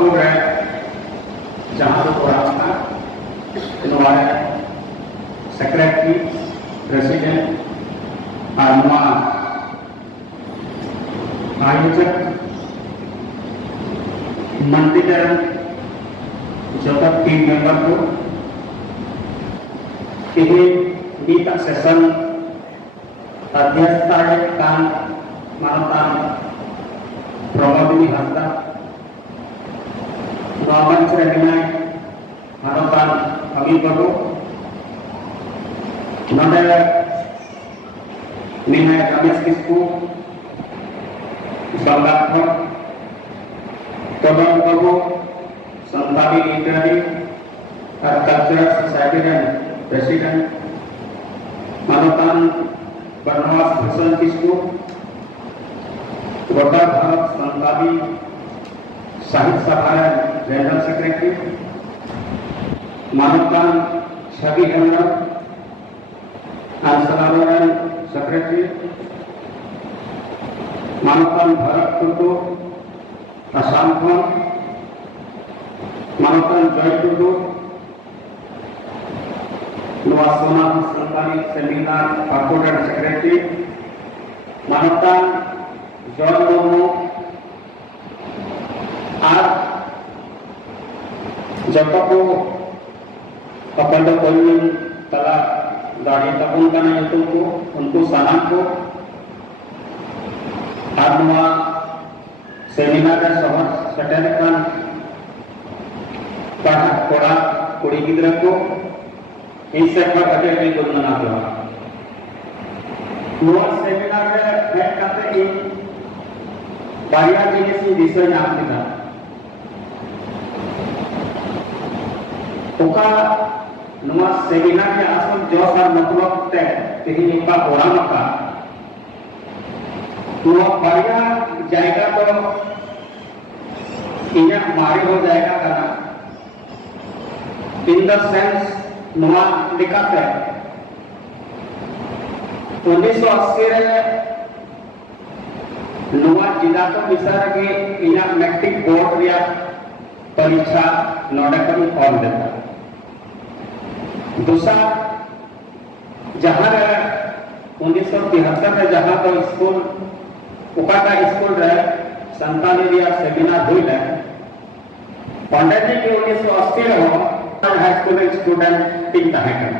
पाकुड़ है जहाँ तो पुराना इन्होंने सेक्रेटरी प्रेसिडेंट और आयोजक मंदिर जब टीम मेंबर को गीता सेशन अध्यक्षता कान मानवतान प्रभावी हस्ता नॉमंच रेमिनाय मानवतान अभिभावो नंदे निहाय रमेश किस्कू संगाठन तबन बाबू संताली लिटरेरी और कल्चरल सोसाइटी के प्रेसिडेंट मानवतान बनवास भूषण किस्कू गोटा भारत संताली साहित्य सभा जनरल सेक्रेटरी मानवतान छवि हेमरम आंसलावन सेक्रेटरी मानवतान भरत टुडू आसाम खन मानवतान जय टुडू सोना संताली सेमिनार पाकुड़ सेक्रेटरी मानवतान जॉन मुर्मू आज जब को अपन कोई तला गाड़ी तबुन का नहीं को उनको सलाम को आज सेमिनार का समझ सटेल खान पढ़ा कोड़ा कुड़ी गिद्रा को इससे अटे भी गुणना हुआ नोआ सेमिनार में हेड करते इन बारिया जिनिस विषय नाम दिना ओका नोआ सेमिनार के असल जो सर मतलब ते तेही का ओराम का नोआ बारिया जाएगा तो इन्हें हमारे हो जाएगा करना इन द सेंस नोआ लिखा है 1980 नोआ जिला तो विचार के इना मैट्रिक बोर्ड या परीक्षा नोडकन ऑन देता दूसरा जहां 1973 में जहां तो स्कूल उकाटा स्कूल रहे संताली या सेमिनार हुई है पंडित जी के 1980 हो हाई स्कूल स्टूडेंट टीम है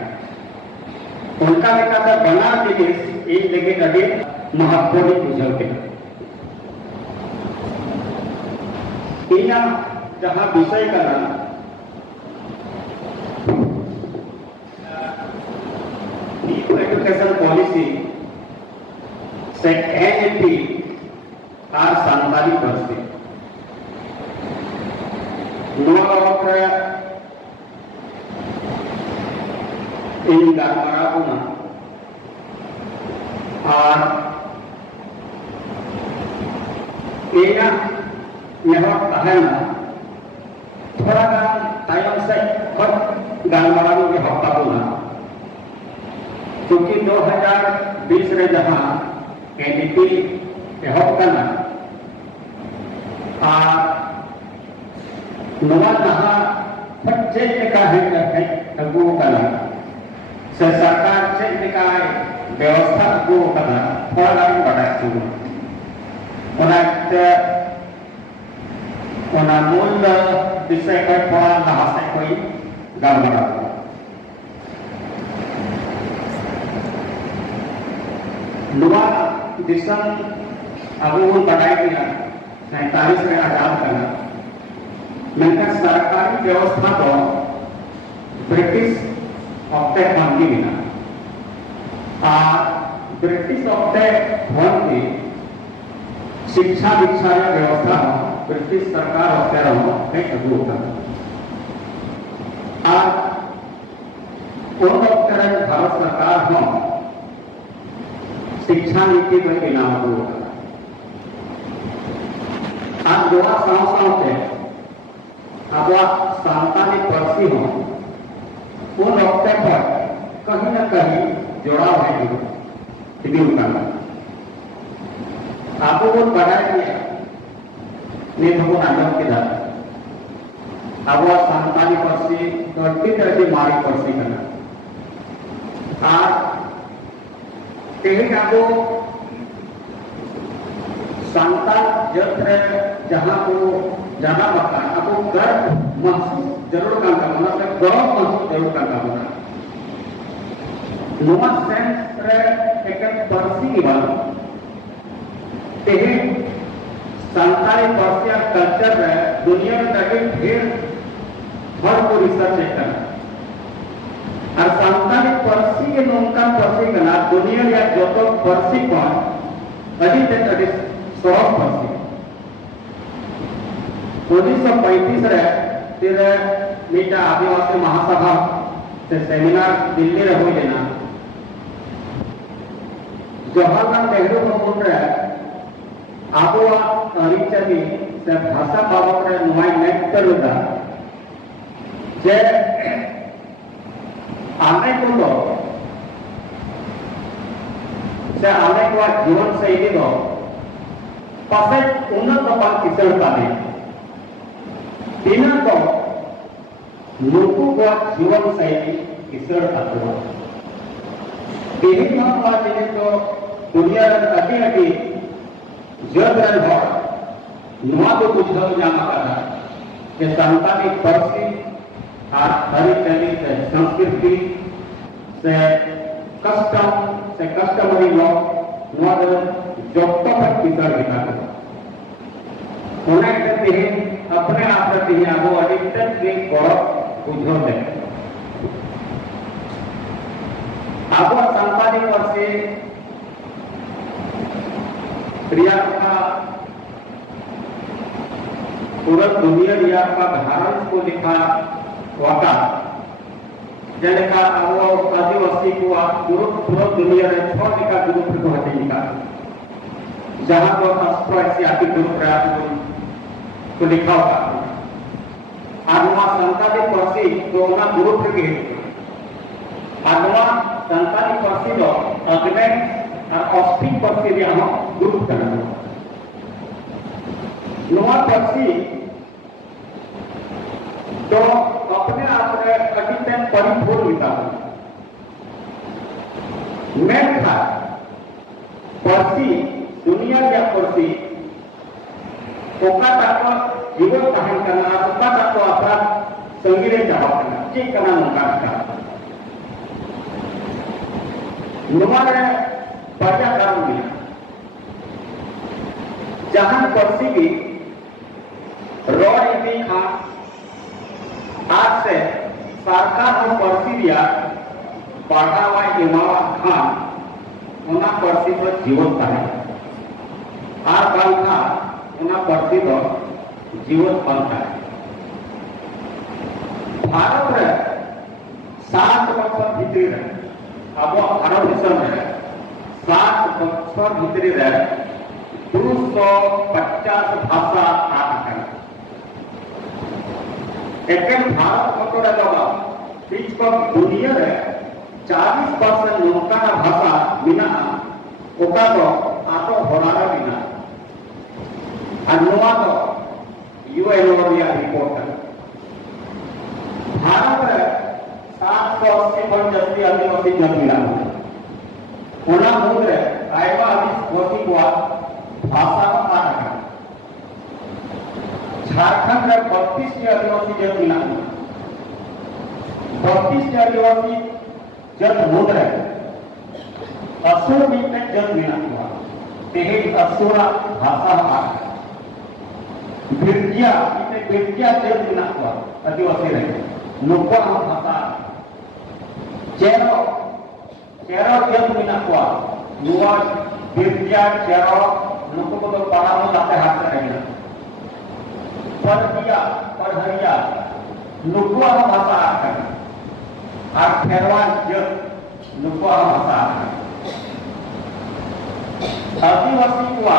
उनका लेकर बना जिनिस एक लेकिन अभी महत्वपूर्ण बुझल के जहां विषय करना एजुकेशन पॉलिसी से एनएपी आर संताली बस्ती इन गारमारा और एया यह कहना थोड़ा टाइम से खुद गारमारा के हफ्ता होना क्योंकि 2020 में जहां एनडीपी यह करना नवा नहा चेक का है अगु करना से सरकार चेक का व्यवस्था अगु करना थोड़ा लाइन बढ़ा शुरू उना मूल विषय का थोड़ा नहा से कोई गड़बड़ा नवा दिशन अगु बढ़ाई दिया 47 में आजाद करना मैंने सरकारी व्यवस्था तो ब्रिटिश ऑक्टे बंदी बिना ब्रिटिश ऑक्टे बंदी शिक्षा दीक्षा व्यवस्था ब्रिटिश सरकार ऑक्टे रहो कहीं अगू उन ऑक्टे भारत सरकार हो शिक्षा नीति पर इनाम अगू आज गोवा साव अब संताली पर्सी हो उन वक्त पर कहीं न कहीं जोड़ाव है उनका आपको वो बढ़ाया गया नहीं तो वो नाटक के दादा अब सानताली पार्सी तो अड्डी मारी पार्सी करना और तेही अब सानताल जत रे जहां को जाना पड़ता अब गर्व महसूस जरूर करना होना से गौरव महसूस जरूर करना होना नुआ सेंस रे एक पार्सी की बात तेही सानताली पार्सी कल्चर रे दुनिया में तक ढेर हर को रिसर्च करना और सानताली पार्सी के नोंका पार्सी करना दुनिया या जो तो पार्सी कौन अभी तक अभी 100 पार्सी 1935 रे फिर मीटा आदिवासी महासभा से सेमिनार दिल्ली रे हुई लेना जवाहरलाल नेहरू को बोल रहे आबुआ अरिचनी से भाषा बाबत रे नुआई नेट करूदा जे आने को तो से आने को जीवन शैली दो पासे उन्नत पाल किसर पाने तीन तो लोगों को जीवन शैली किसर आतो तीन मामला जिन्हें तो दुनिया रे अति जग रन हो नुआ को कुछ हो जाना पड़ा कि सानताली पार्सी और हरिचनी से संस्कृति से कस्टमरी लॉ नुआ दो जोक्ता पर किसर बिता को उन्हें कहते हैं अपने आप रहते हैं वो अधिकतर के गौरव बुझो दे अब सानताली पार्सी क्रिया का पूरा दुनिया रिया का भारत को लिखा वाका जैसा वो आदिवासी को ग्रुप पूरा दुनिया रे छोड़ लिखा ग्रुप को हटे लिखा जहां को अस्ट्रोएशियाटिक ग्रुप रात को लिखा हुआ आदमा सानताली पार्सी तो ना ग्रुप के आदमा सानताली पार्सी दो अगले और ऑस्ट्रिक पार्सी रे हम ग्रुप करना नुआ पार्सी तो अपने आप रे अधिकतम परिपूर्ण विता मैं था पार्सी दुनिया या पार्सी ओका तक जीवन तहन करना ओका तक अपराध संगीरे जवाब करना चेक करना मुमकिन था नुआ रे बचा कर मिला जहां पार्सी की रॉड इतनी खा आज से सरकार को पार्सी दिया बढ़ावा इमाम खान उन्हें पार्सी पर जीवन था और बांधा उन्हें पार्सी तो जीवन बनता है भारत रे 7 वर्ष भीतर रे अब भारत देश में 7 वर्ष भीतर रे 250 भाषा आकर एक भारत पकड़ा जाओगा बीच पर दुनिया रे 40% नौका भाषा बिना ओका तो आतो होरारा बिना अनुवा तो यूएनओरिया रिपोर्ट भारत रे 780 पर जस्ती आदिवासी जमीला होना मुद्रे आयवा आदिवासी को भाषा का आटा झारखंड में 32 आदिवासी जन मिला 32 आदिवासी जन हो रहे असुर में जन मिला हुआ तेहे असुरा भाषा आ बिरजिया इतने बिरजिया जन मिला हुआ आदिवासी रहे नुक्का भाषा चेरो चेरो जन मिला हुआ युवा बिरजिया चेरो नुक्को को तो पढ़ा हो जाते हाथ से रहेगा पढ़िया नुकुआ भाषा आकर और खेरवान जब नुकुआ भाषा आकर आदिवासी को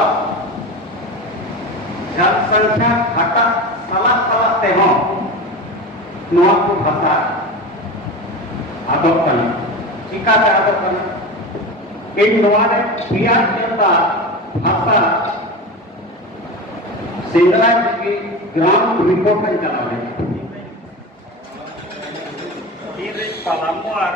जनसंख्या घटा सलाह तेहो नुआ को भाषा आदोप करना चिका से आदोप करना इन नुआ ने प्रिया जनता भाषा सिंगला की ग्राम रिपोर्ट चला रहे palamu ar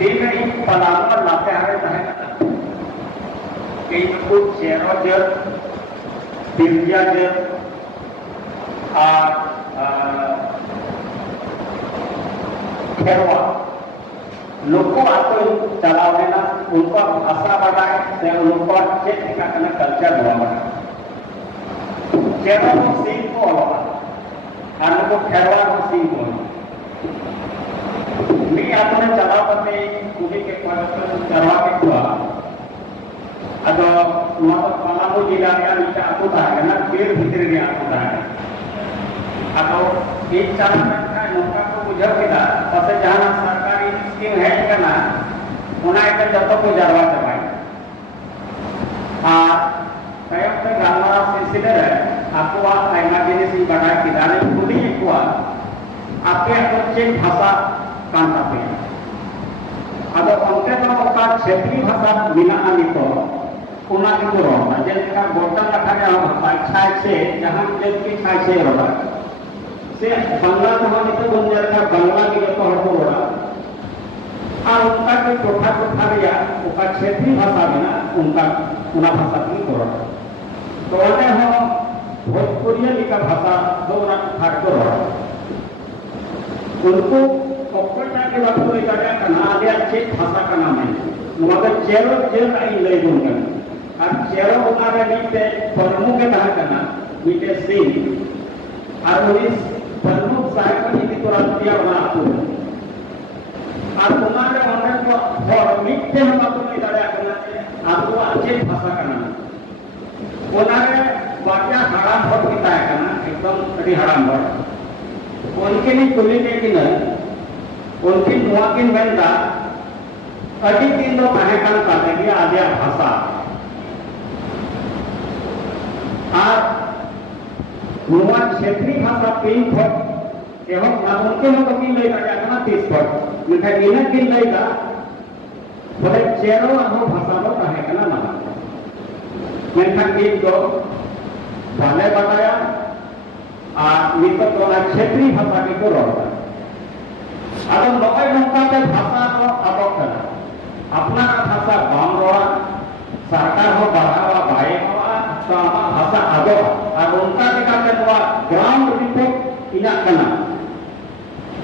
ini palamu ar latte hari tahan ini pun zero je tirja je Kherwa लोग आते चलावे ना उनको भाषा बढ़ाए से उनको चेक का कल्चर हुआ बना खेरवा को सीन को अलग और को खेरवा को सीन को मी आपने चला पते कुड़ी के क्वेश्चन करवा के हुआ अदो मतलब पलामू जिला का नीचे आपको था ना पेड़ भीतर गया आपको था अदो एक चार का नौका को बुझा के था पसे जहाँ सरकारी स्कीम है करना उन्हें एक जब तक को जरवा चलाए कहीं पे गांव सिलसिले है आपको वहाँ इमरजेंसी बढ़ाए कि दाने खुदी एक हुआ आपके चेक भाषा कांटा पे अदो उनके तो उनका क्षेत्रीय भाषा बिना आनी तो उन्हें किंतु रोना जैसे का गोटा रखा गया भाषा से जहाँ जैसे खाई से रोना से बंगला कहानी तो बन जाता बंगला की जो तो हटो रोना और उनका जो टोठा टोठा गया उनका क्षेत्रीय भाषा बिना उनका उना भाषा की करो तो उन्हें हम भोजपुरी का भाषा दो उना भाग को रोना उनको कोपटा के वक्त में क्या करना आगे अच्छे भाषा का नाम है मगर चेरो चेर आई ले दूंगा और चेरो उतारे नीचे प्रमुख के बाहर करना नीचे सिंह और उन्हें प्रमुख साहित्य नीति को राष्ट्रीय बना और उन्होंने उन्हें को और नीचे हम आपको नहीं दाया करना आपको अच्छे भाषा करना उन्होंने वाक्य हराम भर किया है करना एकदम कड़ी हराम भर उनके नहीं कुली ने कि नहीं उनकी नुआ की मेंदा अभी दिन तो पहचान पाते कि आदिया भाषा और नुआ क्षेत्रीय भाषा 3 फुट एवं उनके लोग की लेगा जाना 30 फुट मिठाई बिना की लेगा बोले चेरो हम भाषा में पहचाना ना मिठाई की तो पहले बताया निकट तो क्षेत्रीय भाषा की को रोका अब नौकरी नौका के भाषा को अबोक करना अपना भाषा बाम रोआ सरकार हो बढ़ावा बाए हुआ तो हमारा भाषा अबो और उनका दिखा के हुआ ग्राउंड रिपोर्ट इना करना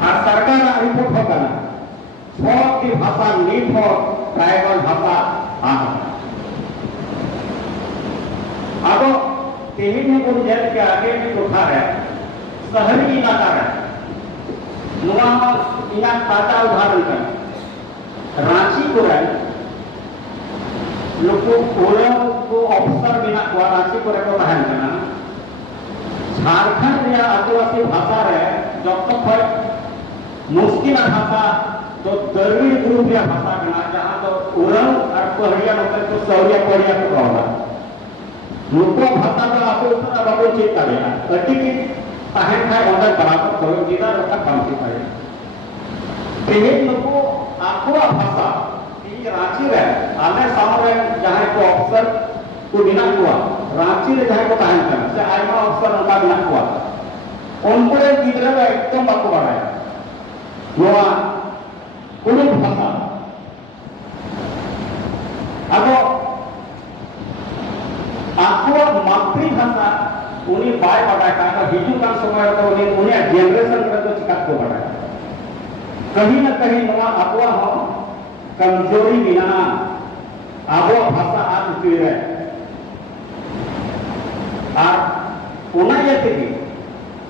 और सरकार का रिपोर्ट हो करना सब की भाषा नीट हो ट्राइबल भाषा अब तेही में कुछ जेल के आगे भी उठा रहे शहरी इलाका है नुआ इना ताजा उदाहरण कर रांची को है लोग को अफसर बिना को रांची को रखो बहन करना झारखंड या आदिवासी भाषा है जब तक है मुश्किल भाषा तो दरवी ग्रुप या भाषा करना जहाँ तो उड़न और पहड़िया मतलब तो सौरिया पहड़िया को होगा लोगों भाषा का आपको उतना बाबू चेक करेगा कटी की पहन खाए ऑर्डर बराबर करो जिधर उसका काम से पड़े तेज लोगों आपको भाषा ये रांची है आने सामने जहाँ को अफसर को बिना हुआ रांची में जहाँ को पहन कर से आईमा अफसर उनका बिना हुआ उनको एक जिधर में एकदम आपको बढ़ाया वो कुल भाषा अब आपको मातृभाषा उन्हें बाय बढ़ाया था हिजू का समय तो उन्हें जनरेशन कर तो चिकात को बढ़ाया कहीं न कहीं नवा आपवा हो कमजोरी बिना आपवा भाषा आज उठी है और उन्हें ये थी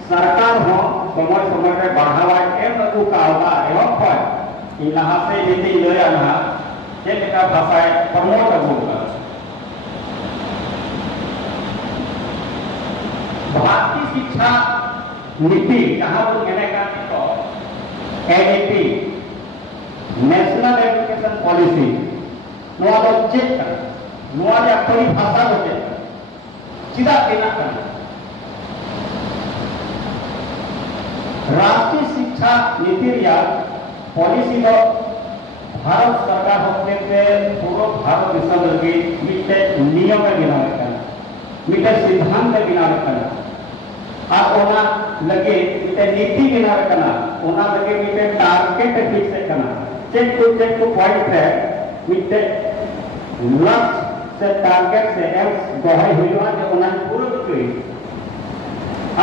सरकार हो समय समय में बढ़ावा एम लगू का होगा एवं पर इलाहा से नीति ले आना ये का भाषा प्रमोट होगा भारतीय शिक्षा नीति जहां वो कहने का तो एनईपी नेशनल एजुकेशन पॉलिसी नोआ तो चेक कर नोआ या कोई भाषा को चेक कर सीधा देना करना राष्ट्रीय शिक्षा नीति या पॉलिसी को भारत सरकार होते थे पूरा भारत विश्व की मिटे नियम में बिना रखना मिटे सिद्धांत में बिना रखना और ओना लगे मिटे नीति बनावे कना ओना लगे मिटे टारगेट फिक्स कना चेक टू पॉइंट है मिटे लक्ष्य से टारगेट से एम्स दोहै हुआ जे ओना पूरा करी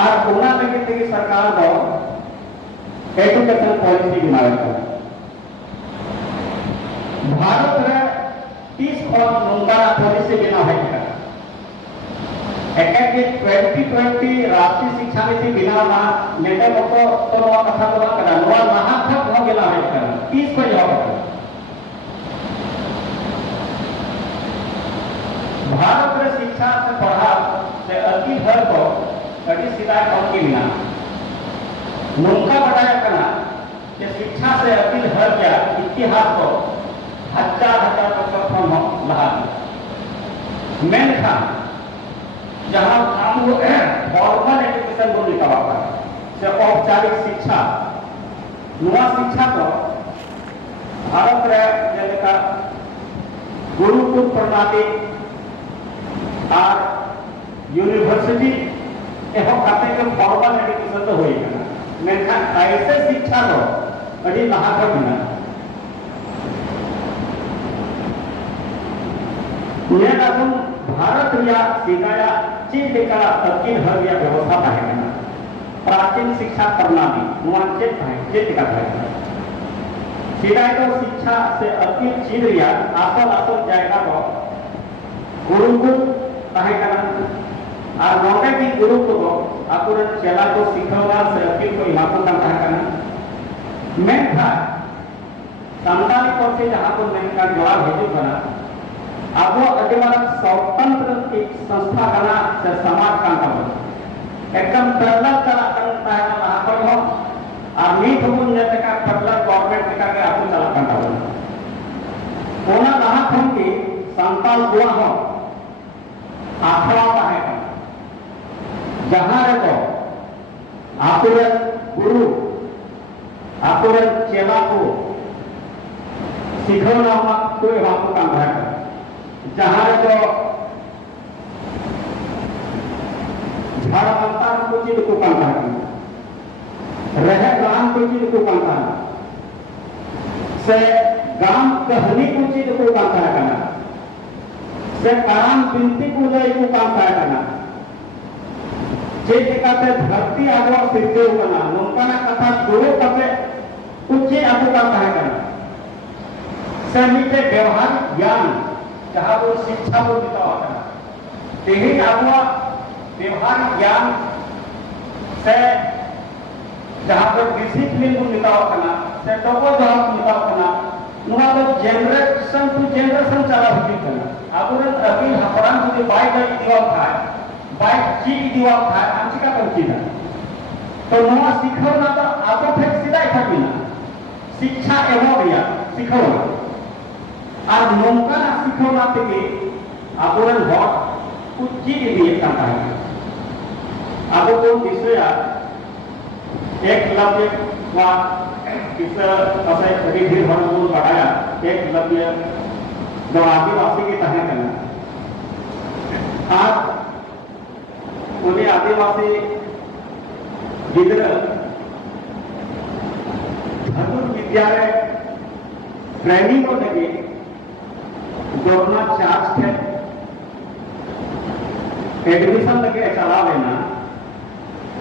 और ओना लगे तेगी सरकार दो एजुकेशन पॉलिसी बनावे कना भारत रे 30 और नंबर पॉलिसी बनावे कना एके 2020 राष्ट्रीय शिक्षा नीति बनाना नेते को तो नवा कथा तो करा नवा महाथक हो गेला है करा 30 को जवाब भारत रे शिक्षा से पढ़ा से अति हर को कड़ी सीधा कौन की बिना नौका बताया करा कि शिक्षा से अति हर क्या इतिहास को हजार वर्ष हम लहा मेन था जहां हम फॉर्मल एजुकेशन बोल लिखा हुआ से औपचारिक शिक्षा नवा शिक्षा को भारत रे जैसे गुरुकुल प्रणाली और यूनिवर्सिटी एवं खाते के फॉर्मल एजुकेशन तो होएगा मेनखान ऐसे शिक्षा को अड़ी लहा कर बिना ये दादुन भारत या सिगाया चीन का तकिन हर या व्यवस्था है प्राचीन शिक्षा प्रणाली नुआंचेत है चेत का है सिगाय तो शिक्षा से अति चीन या आसल जाएगा तो गुरुकुल है करना और नौके की गुरुकुल को आकुरन चला को सिखावा से अति को इलाकों का करना मैं था संताली को से जहां को मैं का जवाब भेजू बना अब अतिमानक स्वतंत्र एक संस्था करना से समाज का काम एकदम तरल चला करता है ना पर हो और मीठ मुन जैसे का तरल गवर्नमेंट का के आपको चला करता हो ओना लहा हम की संताल हुआ हो आखड़ा है जहां रे तो आपुर गुरु आपुर चेला को सिखाना को आपको काम है जहां तो झाड़मंता को चीज को कांता रहे गांव को चीज को कांता से गांव कहनी को चीज को कांता करना से काम बिनती को ले को कांता करना जे कहते धरती आगो सिद्धे बना नौकाना कथा जोड़ो कते कुछ आपको कांता करना से मीठे व्यवहारिक ज्ञान जहां वो शिक्षा को देता होता है तेही आगुआ व्यवहारिक ज्ञान से जहां पर डिसिप्लिन को देता होता ना से टोको जहां देता होता ना नुआ तो जनरेशन टू जनरेशन चला हुई करना आगुरन अभी हपरान को बाइक दिवा था बाइक चीज दिवा था आंची का कर चीज तो नुआ सिखाओ ना तो आपको फिर सीधा ही था ना शिक्षा एवं भैया सिखाओ और नौका ना सिखाना तेगे आपुरन बहुत कुछ चीज भी एक करता है अब तो विषय एक लव्य वा किस ऐसे कभी भी हम लोग बढ़ाया एक लव्य जो आदिवासी की तरह करना आज उन्हें आदिवासी गिद्र धनुर विद्यालय ट्रेनिंग को लगे जोड़ना चार्ज थे एडमिशन लगे चला लेना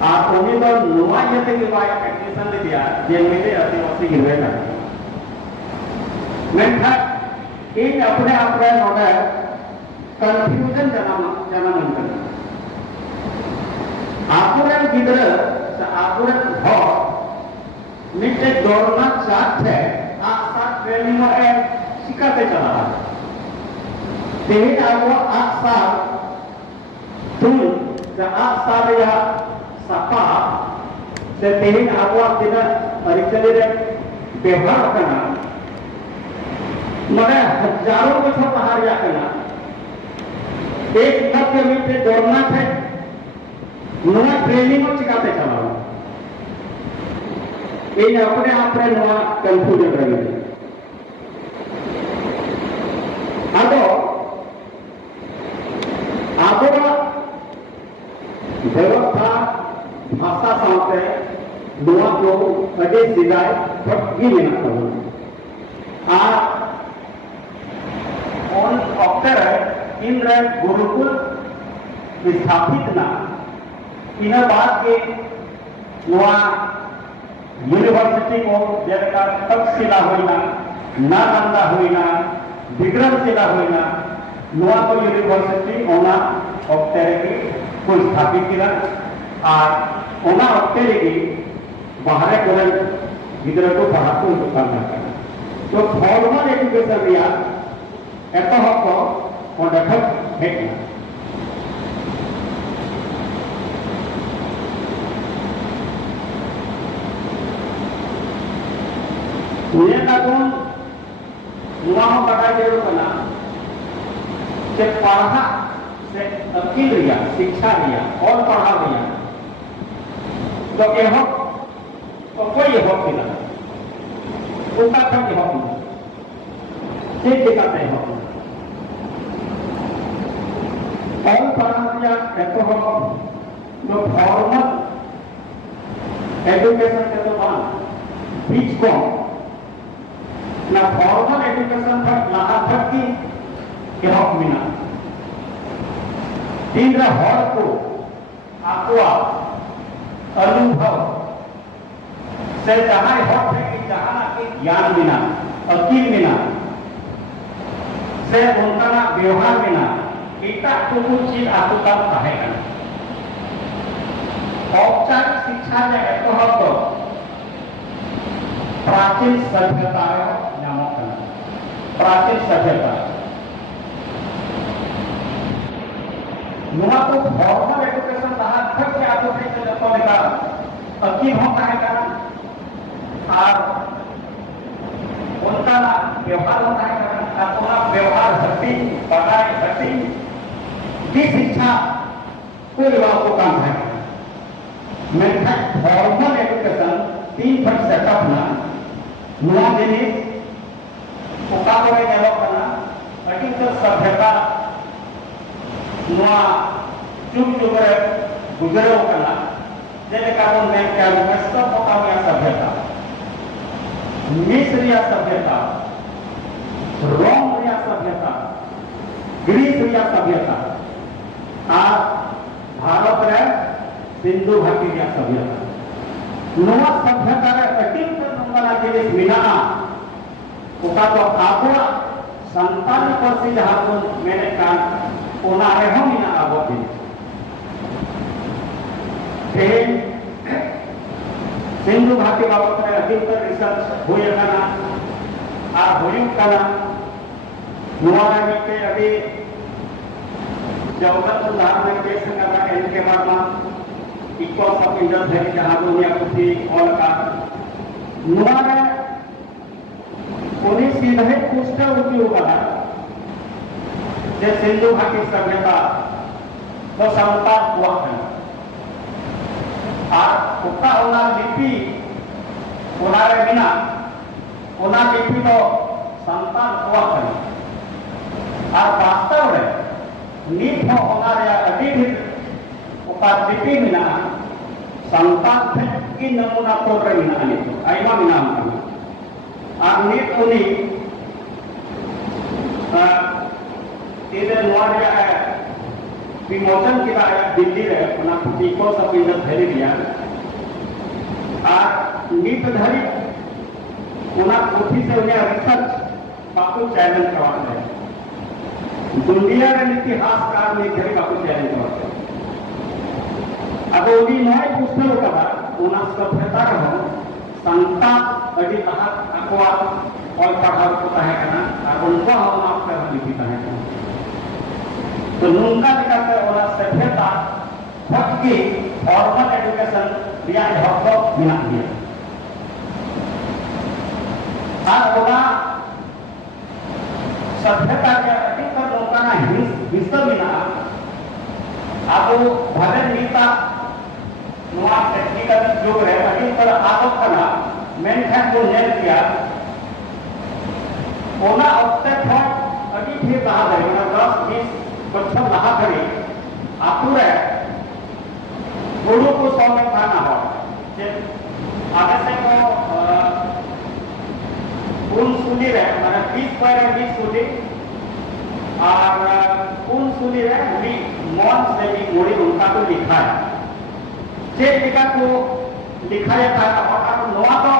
आप उन्हें तो नुआ ये थे कि वाई एडमिशन ले दिया ये मेरे आदिवासी गिरवे का मैं था इन अपने आप में होता है कंफ्यूजन जन्म करना आपुरन गिद्र आपुरन हो नीचे दौड़ना चाहते आशा ट्रेनिंग में सिखाते चला तेही आगो आशा तुम से आशा या सपा से तेही आगो तिना परिचय रे व्यवहार करना मने हजारों बछर बाहर जा करना एक लक्ष्य में दौड़ना थे नवा ट्रेनिंग में सिखाते चला ये अपने आप में नवा कंफ्यूजन रही अब आबो व्यवस्था दो अडे सिदाय फटगी में ना उन ऑक्टर इन गुरुकुल स्थापित ना इन बाद के यूनिवर्सिटी को जेका तक्षशिला होना नालंदा होना विक्रमशिला होना को यूनिवर्सिटी ओना ऑक्टे को स्थापित किया और ओना ऑक्टे की बाहर को गिदरा को पढ़ा को करना तो फॉर्मल एजुकेशन रिया एतहक को ओडखक हेकना ये लागून नुआ बड़ा जरूर करना कि पढ़ा से अकील रिया शिक्षा रिया और पढ़ा रिया तो यह तो कोई हो कि ना उनका कब हो ठीक दिखाते हो और पढ़ा रिया ऐसा हो जो फॉर्मल एजुकेशन के तो बीच को ना फॉर्मल एजुकेशन पर लाहा की के हक मिना तीन हर को आकुआ अनुभव से जहां हक है कि जहां के ज्ञान बिना अकील बिना से उनका ना व्यवहार बिना इतना तो कुछ चीज आपको कब कहेगा औपचारिक शिक्षा में एक तो प्राचीन सभ्यता प्राचीन सभ्यता नुआ को फॉर्मल एजुकेशन रहा तक के आपको का अकील होता है का और उनका व्यवहार होता है का अपना व्यवहार हट्टी पढ़ाई हट्टी की शिक्षा को युवाओं को काम है मैं फॉर्मल एजुकेशन 3 सेटअप ना नुआ जिनिस उकाको में डेवलप करना अटिंकर सभ्यता नुआ चुप चुप गुजरे करना जैसे कार्बन में क्या मेसोपोटामिया सभ्यता मिस्र सभ्यता रोम सभ्यता ग्रीस सभ्यता और भारत रे सिंधु घाटी सभ्यता नुआ सभ्यता रे अटिंकर नंबरा जिनिस मिना उका तो आपको संतान पर से जहां को मैंने काम ओना है हम ना आबो दिन फिर सिंधु घाटी बाबत में अधिकतर रिसर्च होए करना आ होयु करना नुआरा में के अभी जवगत उदाहरण के संगता इनके बाद में इक्वल ऑफ इंडस है जहां दुनिया को थी और का नुआरा उन्हें सीधे पूछता उपयोग करा जैसे सिंधु घाटी सभ्यता तो समता हुआ है और उतना होना लिपि उनारे बिना उना लिपि तो संतान हुआ है और वास्तव में नीत हो उनारे अधिक उपार लिपि बिना संतान थे की नमूना को बिना नहीं आइमा बिना हम नीट उन्हीं इधर नोआरिया है विमोचन किया है दिल्ली रे अपना टीको सब इधर धरी दिया और नीट धरी उना कोठी से उन्हें रिसर्च बापू चैलेंज करवाते हैं दुनिया के इतिहासकार ने धरी बापू चैलेंज करवाते हैं अब उन्हीं नए पूछते हो कहा उना सभ्यता रहो संता अभी कहा अकवा और पढ़ा को है करना और उनको हम आप कर लिखित है तो नुंका लिखा से वाला सभ्यता फट की फॉर्मल एजुकेशन दिया हक मिला दिया और वाला सभ्यता के अधिकतर लोगों का हिस्सा मिला अब भले नीता नुआ टेक्निकल जो है अधिकतर आदत करना मेंटेन को नेल किया ओना ऑब्जेक्ट है अभी भी कहा है ना 10-20 बच्चों लहा करे आपुरे गुरु को सौ में खाना हो जे आगे से को पुन सुली रे माने 20 पर 20 सुली और पुन सुली रे मी मन से भी मोड़ी उनका को लिखा है जे लिखा को लिखाया था और नोआ तो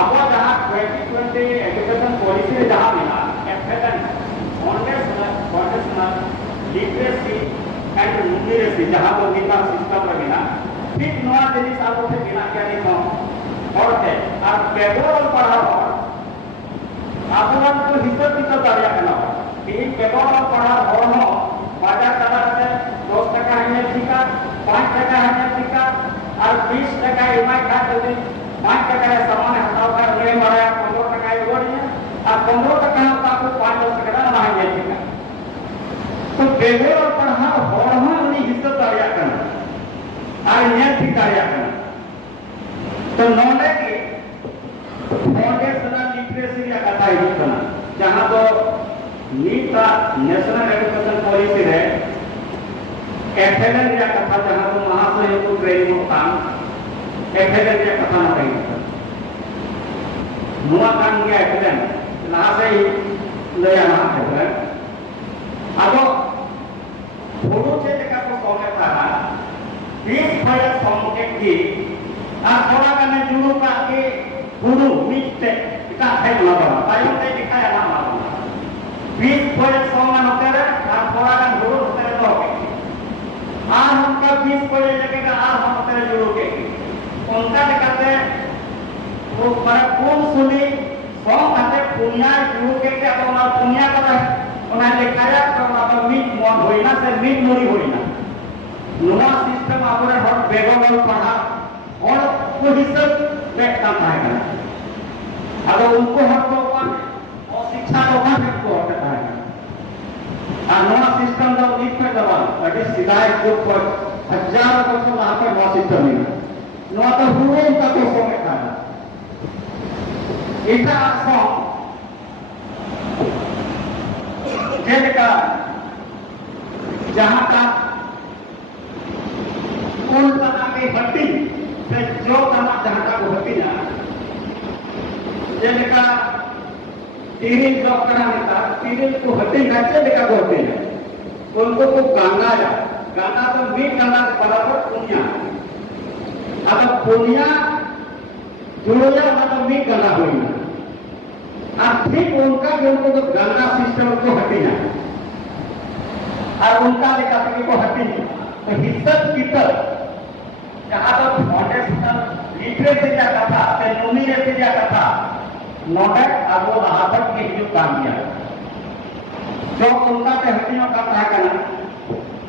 अब जहां 2020 एजुकेशन पॉलिसी रे जहां मिला एफएन फाउंडेशनल लिटरेसी एंड न्यूमरेसी जहां तो मिला सिस्टम रे मिला ठीक नोआ जिनिस आबो से बिना क्या नहीं और थे और पेपर पढ़ा हो आबुन को हिसाब किताब दारिया कना कि पेपर पढ़ा हो बाजार चला से 10 টাকা है ठिका 5 টাকা है ठिका और 20 টাকা ईएमआई का तो 5 টাকা है सामान हटाओ कर ले मारा 15 টাকা है और 15 টাকা आपको 5-10 টাকা ना है ठिका तो पेपर पढ़ा हो उन्हीं हिसाब दारिया कना और ये ठीक दारिया कना तो नॉले की फाउंडेशनल लिटरेसी या कथा ही करना जहां तो नीता नेशनल एजुकेशन पॉलिसी है एफएलएन या कथा जहां तो महाशय को ट्रेनिंग को काम एफएलएन या कथा ना कहीं नुआ काम किया एफएलएन ना से ले आना है अब थोड़ो से देखा तो सोने था 20 फाइल सोने की और थोड़ा करने जुड़ू का के गुरु मिट्टे का है ना बड़ा तायों ते दिखाया ना मालूम 20 पॉइंट सॉन्ग होते रहे और थोड़ा कर गुरु होते रहे तो आज हमका 20 पॉइंट लगेगा आज हम होते रहे जुड़ू के उनका दिखाते वो पर कौन सुनी सॉन्ग आते पुनिया जुड़ू के अब हमारा पुनिया का उन्हें दिखाया तो अब मिट मन होइना से मिट मोरी होइना नोआ सिस्टम आपने हर बेगों पढ़ा और वो हिस्सा बैठता है अगर उनको हम तो और शिक्षा को हम को हटता है और नया सिस्टम जब नीट पे दबा अभी सिधाई को पर हजारों वर्ष वहां पर नया सिस्टम नहीं नया तो हुए उनका तो सो में था इतना सो जेल का जहां का कौन सा के हड्डी जो कमा जहां को होती ना जिनका तीन जॉब करा मिलता तीन को हड्डी गच्चे लेकर होते हैं उनको को गंगा तो मीट गंगा के बराबर पुनिया अब पुनिया जुड़ोया मतलब मीट गंगा हुई ना अब ठीक उनका जो उनको तो गंगा सिस्टम को हड्डी ना और उनका लेकर को हड्डी तो हिस्सा कितर जहां तो फाउंडेशनल लिटरेसी का कथा से न्यूमरेसी का कथा नोटे अब वो हाथक के जो काम किया जो उनका पे हड्डियों का ट्राई करना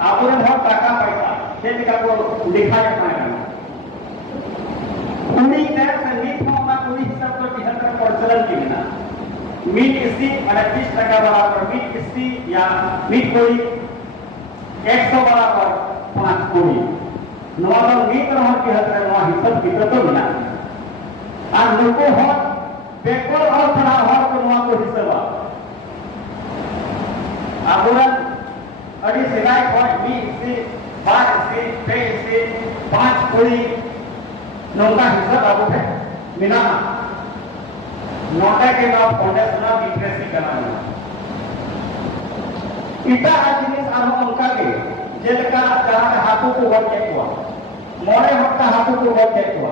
आपने बहुत टाका पैसा से का को लिखा जाता है पूरी तरह से नीट होगा पूरी हिसाब तो 75% की बिना मीट इसी 30 टका बराबर मीट इसी या मीट कोई 100 बराबर 5 कोई नॉर्मल मीट रहा कि हर नवा हिसाब कितना तो बिना और लोगों हो पेपर और खड़ा हो तो नवा को हिसाब आबुरन अड़ी सिलाई पॉइंट बी से 5 से 6 से 5 कोई नोटा हिसाब आबू है बिना नोटा के नाम फाउंडेशनल लिटरेसी करना इतना जिनिस आरो उनका के जेलका जहां हाथों को वन के हुआ मोरे हफ्ता हाथों को वन के हुआ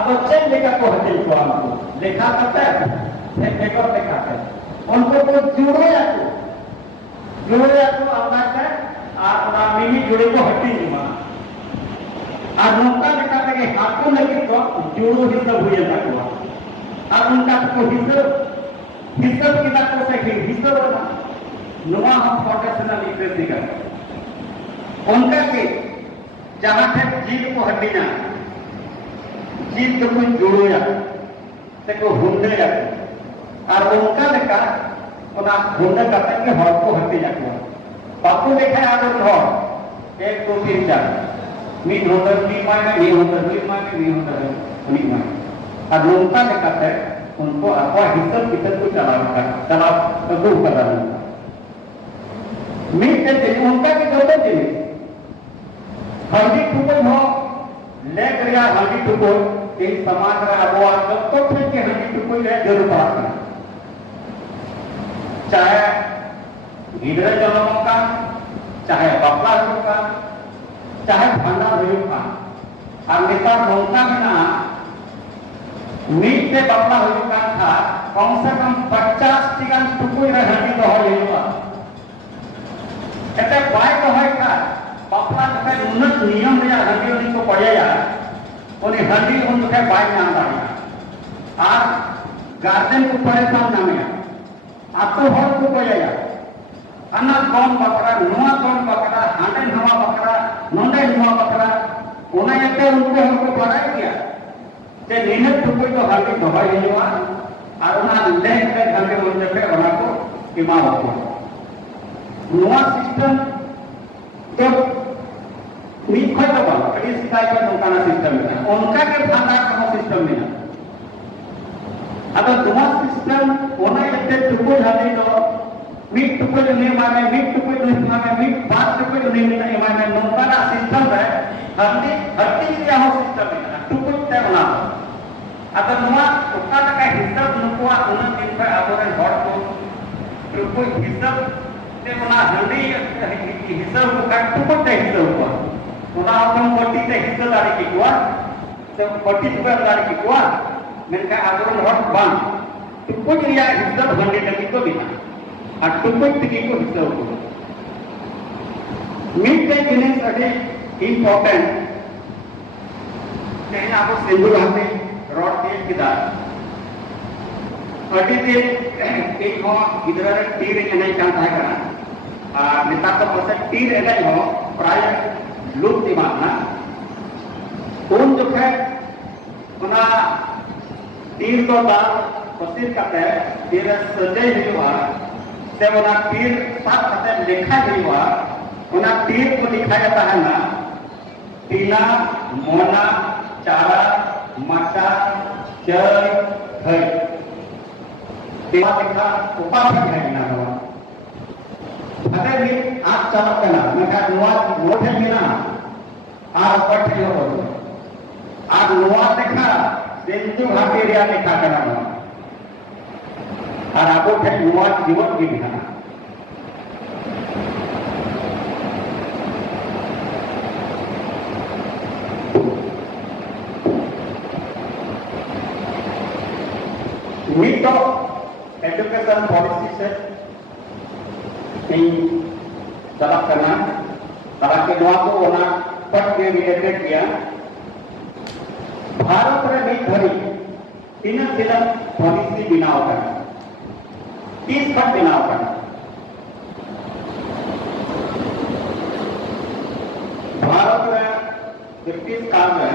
अब चेन लेकर को हटिल को हमको देखा करते हैं पेपर देखा है उनको को जुड़ो या तो अपना से अपना मिनी जुड़े को हटी नहीं मां और उनका देखा था कि हाथों लगे तो जुड़ो ही सब हुए तक हुआ अब उनका को हिस्सा की बात को से हिस्सा होना नुआ हम फाउंडेशनल लिटरेसी का उनका के जहां तक जीव को हड्डी ना जीव को कोई जोड़ो या ते को हुंडे या और उनका देखा उना हुंडे करते के हर को हड्डी या को बापू देखा आगे तो 1 2 3 4 मीट होता नी माने नी होता और उनका देखा है उनको आपका हिस्सा कितना को चला तो कर रहा है मीट के उनका के करते थे हल्दी खूब हो लेक रिया हांडी टुकुर के समाज रे अबवा जत्तो ठेन के हांडी टुकुर रे जरूर पड़ता चाहे गिदरा जन्म का चाहे बापला हुआ का चाहे भांडा हुआ का और नेता नौका बिना मीट से बापला हुआ का था कम से कम 50 टिकन टुकुर रे हांडी तो हो लेवा एते बाय तो है का बापला के उन्नत नियम रे हांडी उनी को पड़ेया उनी हांडी उन के बाय नाम दाड़िया और गार्डन को परेशान नामे आतो हर को पड़ेया अन्ना कौन बकरा नुआ कौन बकरा हांडे नुआ बकरा नोंडे नुआ बकरा उना एते उनको हमको बढ़ाई दिया जे निहत टुकुर तो हांडी दबाई हुआ और उना लेक पे हांडी उनके पे उना को इमा होको नुआ सिस्टम तो मीट खय तो बा कड़ी सिकाई पे नोकाना सिस्टम है उनका के भांडा कोनो सिस्टम नहीं है अब नुआ सिस्टम उना एते टुकुर हांडी तो मीट टुकुर नहीं माने मीट टुकुर नहीं माने मीट बात टुकुर नहीं माने नोकाना सिस्टम है हांडी हट्टी दिया हो सिस्टम है टुकुर ते बना अब नुआ ओका का हिसाब नुकुआ उना दिन पे आबोरे हर को टुकुर हिसाब ते उना हांडी हिसाब को का टुकुर ते हिसाब को उना अपन पट्टी ते हिसाब दारी की कुआ ते पट्टी टुकुर दारी की कुआ मेनका आबोरे हर बान टुकुर रिया हिसाब हांडी लगी को बिना आ टुकुर तकी को हिसाब को मीट के जिनिस अडे इंपॉर्टेंट तेन आपो सिंधु हाथे रॉड के किदा अडी दे एक हो गिदरा रे तीर एने कान था करा आ नेता तो पसे तीर एने हो प्राय लुक दिमाग ना उन जो है उना तीर तो दाल पसीर काते तीर सजे हुआ से उना तीर साथ काते लिखा हुआ उना तीर को लिखा जाता है ना तीना मोना चारा माचा चर है तेवा देखा उपा है ना हुआ अरे भी आप चलत ना मैं कहा नुआ मोठे बिना आप पठ हो आप नुआ देखा सिंधु घाटी रिया लिखा करना और आपो थे नुआ जीवन की बिना मीट एजुकेशन पॉलिसी से सलाह करना सलाह के दुआ को होना पट के रिलेटेड किया भारत में मीट धरी तीन पॉलिसी बिनाव करना 30 पट बिनाव करना भारत में ब्रिटिश काल में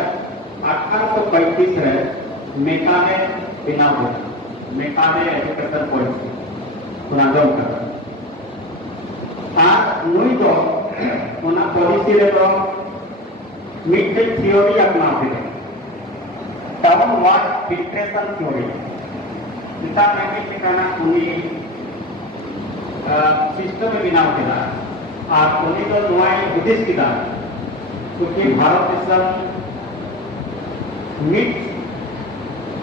1835 में मेका ने बिनाव होता मेकाने एजुकेशन पॉलिसी पुनागम कर आज नुई दो उना पॉलिसी रे दो मिड थ्योरी अपनाते हैं टाउन वार्ड फिल्ट्रेशन थ्योरी इतना नहीं ठिकाना उन्हीं सिस्टम में बिना होता और उन्हीं तो नुआई उद्देश्य की दार क्योंकि भारत देश मिड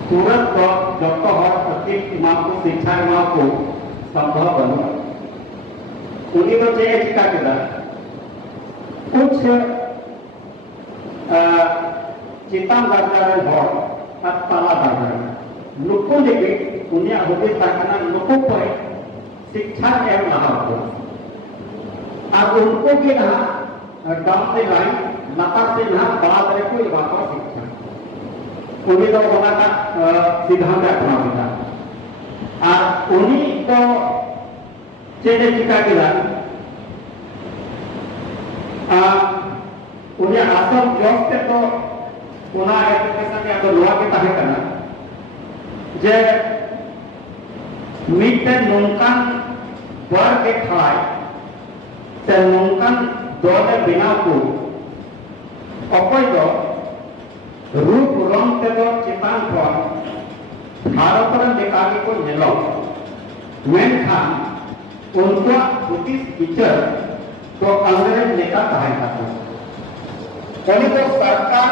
तुरंत तो जब तो हर प्रत्येक इमाम को शिक्षा इमाम को संभव बनो उन्हीं तो चाहिए चिका के दर कुछ चिंता करता है बहुत ताला करता है लोगों लेके उन्हें होते ताकना लोगों पर शिक्षा एवं रहा हो अब उनको के ना डाउन से लाइन लता से ना बात रे कोई बात और शिक्षा उन्हीं तो बनाता सिद्धांत अपना बिना और उन्हीं तो चेने चिका के दार उन्हें आसम जॉब से तो उन्हें एजुकेशन या तो लोहा के ताहे करना जे मीट नौकान बर के खाए से नौकान दौड़े बिना को अकोई दो रूप रंग ते दो चितान पर भारत रे लेकागी को नेलो मेनखान उनको ब्रिटिश टीचर तो अंग्रेज नेता कहा जाता है तो सरकार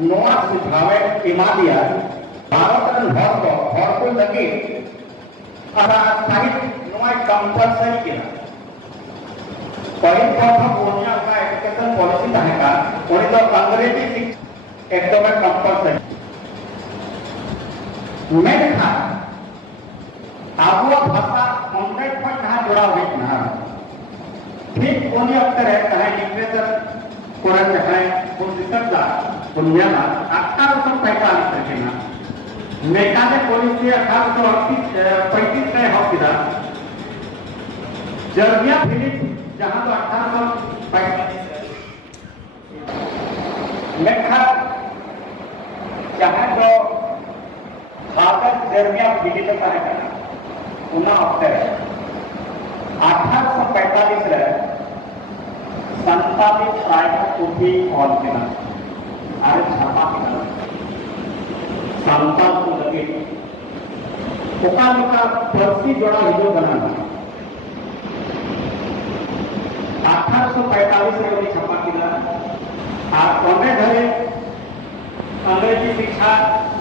नोआ सुझावे एमा दिया भारत रन हर को लगे अरा साहित नोआ कंपलसरी किया पहिल प्रथम ओनिया का एजुकेशन पॉलिसी ताहे का ओनी तो अंग्रेजी एकदम कंपलसरी मेनखा आबुआ भाषा 100% जोड़ा हुई ना ठीक ओनी अक्तर है कहे लिटरेचर कोरन है पुस्तक दा दुनिया में 1845 तक ना मेकाने पॉलिसी 1835 में हॉकिदा जर्मिया फिलिप जहां तो 1845 मेखा जहां तो भारत जर्मिया फिलिप का है उना अक्तर 1845 रे संताली प्राइवेट पुथी और केना आरे छापा केना संताल को लगे ओका लोका फर्सी जोड़ा हिजो बनाना 1845 रे ओनी छापा केना आ ओने धरे अंग्रेजी शिक्षा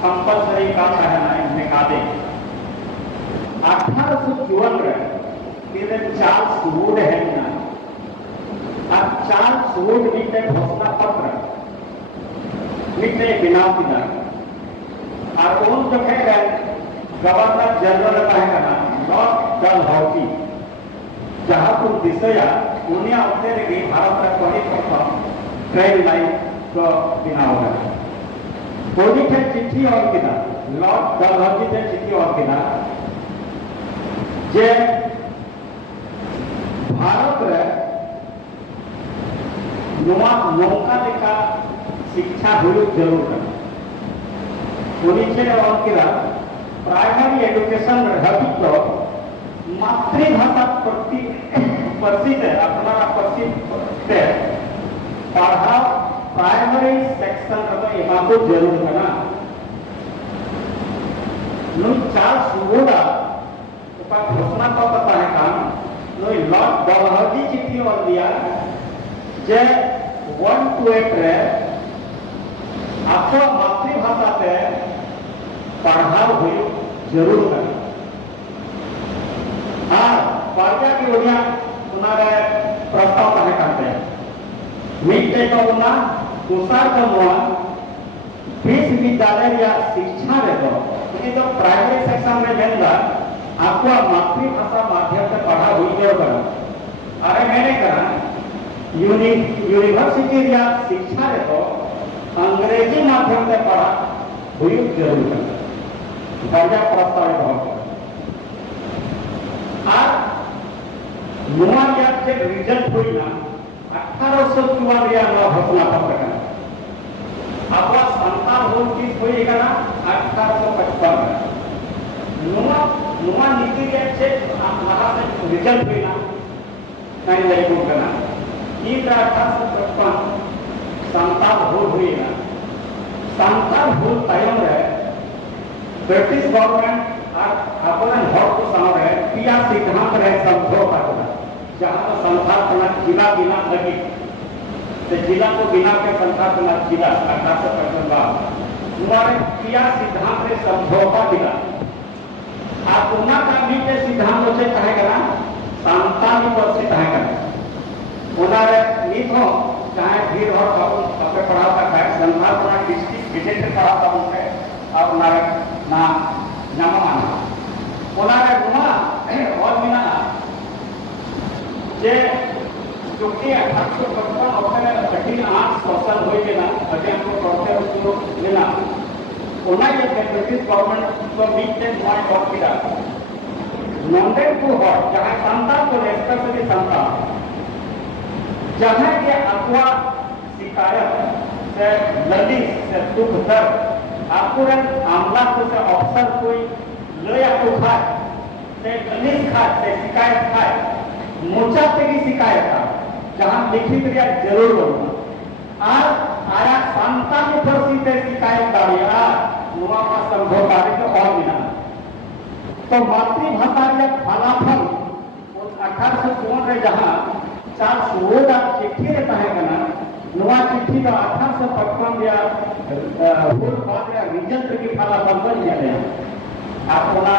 कंपलसरी का कहना है निकाले 1854 रे ये चार्ल्स वुड है ना अब चार्ल्स वुड नीचे घोषणा पत्र नीचे बिना दिना और उन जो है गवर्नर जनरल का है ना लॉर्ड डलहौसी जहां को दिशया उन्हें अपने रे भारत का कोई प्रथम ट्रेन लाइन को बिना होगा कोई के चिट्ठी और किना लॉर्ड डलहौसी से चिट्ठी और किना जे भारत रे नुआ मौका लेखा शिक्षा हुई जरूर है उन्हीं और किरा प्राइमरी एजुकेशन रही तो मातृभाषा प्रसिद्ध है अपना प्रसिद्ध है पढ़ा प्राइमरी सेक्शन तो यहाँ को जरूर है ना चार्ल्स वुड घोषणा तो पता है काम लॉर्ड डलहौसी चिट्ठी और दिया जे 1 to 8 रे आपको मातृभाषा से पढ़ाव हुई जरूर है हाँ पार्टिया की ओरिया उन्हारे प्रस्ताव कहे करते हैं मिट्टे तो उन्हा तुषार का मुआ विश्वविद्यालय या शिक्षा रे तो तो प्राइमरी सेक्शन में देंगे आपको मातृभाषा माध्यम से पढ़ा हुई जरूर है अरे मैंने कहा यूनिवर्सिटी या शिक्षा रे तो अंग्रेजी माध्यम से पढ़ा हुई जरूर है दर्जा प्रस्तावित हो आज नुआ या से रिजल्ट हुई ना 1854 या नौ घोषणा पत्र का अब संतान हो चीज हुई का ना 1855 नुआ नीति या से महाराज रिजल्ट हुई ना कहीं नहीं बोल करना ये 1855 संतान भूल हुई ना संतान भूल तयम है ब्रिटिश गवर्नमेंट अपने हक को समझ है पिया सिद्धांत रहे समझौता करना जहां तो संसार करना जिला बिना लगी तो जिला को बिना के संसार करना जिला 1855 हमारे पिया सिद्धांत रे समझौता दिला आप उन्ना का नीचे सिद्धांत से कहे करना संतान पर से कहे करना उन्हारे नीत हो चाहे भीड़ और अपने पढ़ाता है संसार करना डिस्ट्रिक्ट विजिट पढ़ाता उनसे और उन्हारे ना नममान उन्हारे गुना और बिना जे क्योंकि 1855 अपने कठिन आंख सोशल हुई के ना अजय हमको प्रोफेसर उसको लेना उन्हें ये ब्रिटिश गवर्नमेंट को बीच से हमारे टॉप किया लंदन को हो जहां संता को लेकर से संता जहां के अफवाह शिकायत से लड़ी से दुख दर्द आकुरन आमला को से अफसर कोई लया को खाए से गलिस खाए से शिकायत खाए मोर्चा से की शिकायत था जहां लिखित रिया जरूर होगा आज आया संतान ऊपर सीधे शिकायत डालिया नुआ का समझौता के और बिना तो मातृभाषा के फलाफल 1854 में जहां 400 चिट्ठी रहता है ना नुआ चिट्ठी का 1855 या हुल बाद या रिजल्ट की फाला बंदन है आपना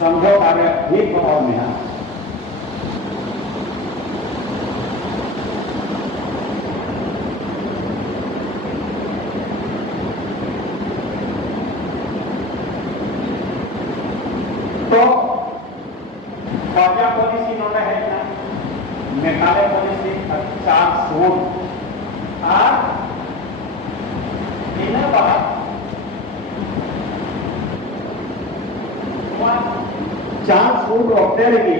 समझो कार्य एक और में है तो फौजा पॉलिसी नोटे है ना मेघालय पॉलिसी 4 इन्हें बात चार सूट ऑक्टेर की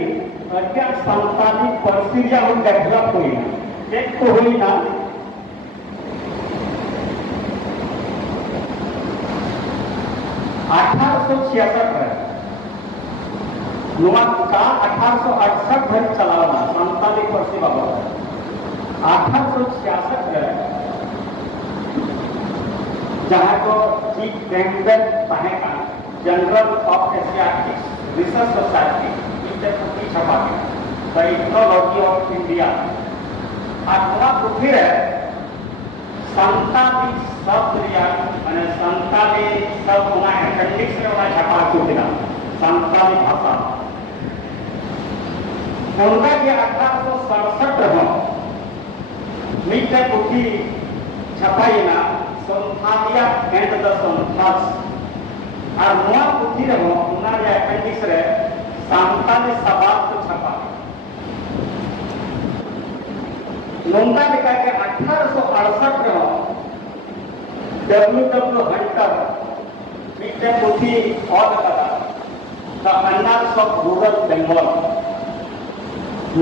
क्या संस्थानिक परिस्थितियां हम डेवलप हुई ना एक तो हुई ना 1866 में नुआ का 1868 में चलाना संस्थानिक परिस्थिति बाबा 1866 में जहां को चीफ कैंडिडेट पहनेगा general of Asiatic research society इनके पुस्तक छपा है द इथनोलॉजी ऑफ इंडिया आत्मा पृथ्वी है संताली शब्द या माने संताली शब्द होना एपेंडिक्स में होना छपा चुका संताली भाषा उनका ये 1867 में मिट्टे पुथी छपाई ना संथालिया एंड द संथाल्स और नवा पुथी रे उना रे एपेंडिक्स रे संताली सवाल को छपा नोंदा लिखा के 1868 रे डब्ल्यू हंटर मिट्टे पुथी और कथा द अन्नाल्स ऑफ रूरल बंगाल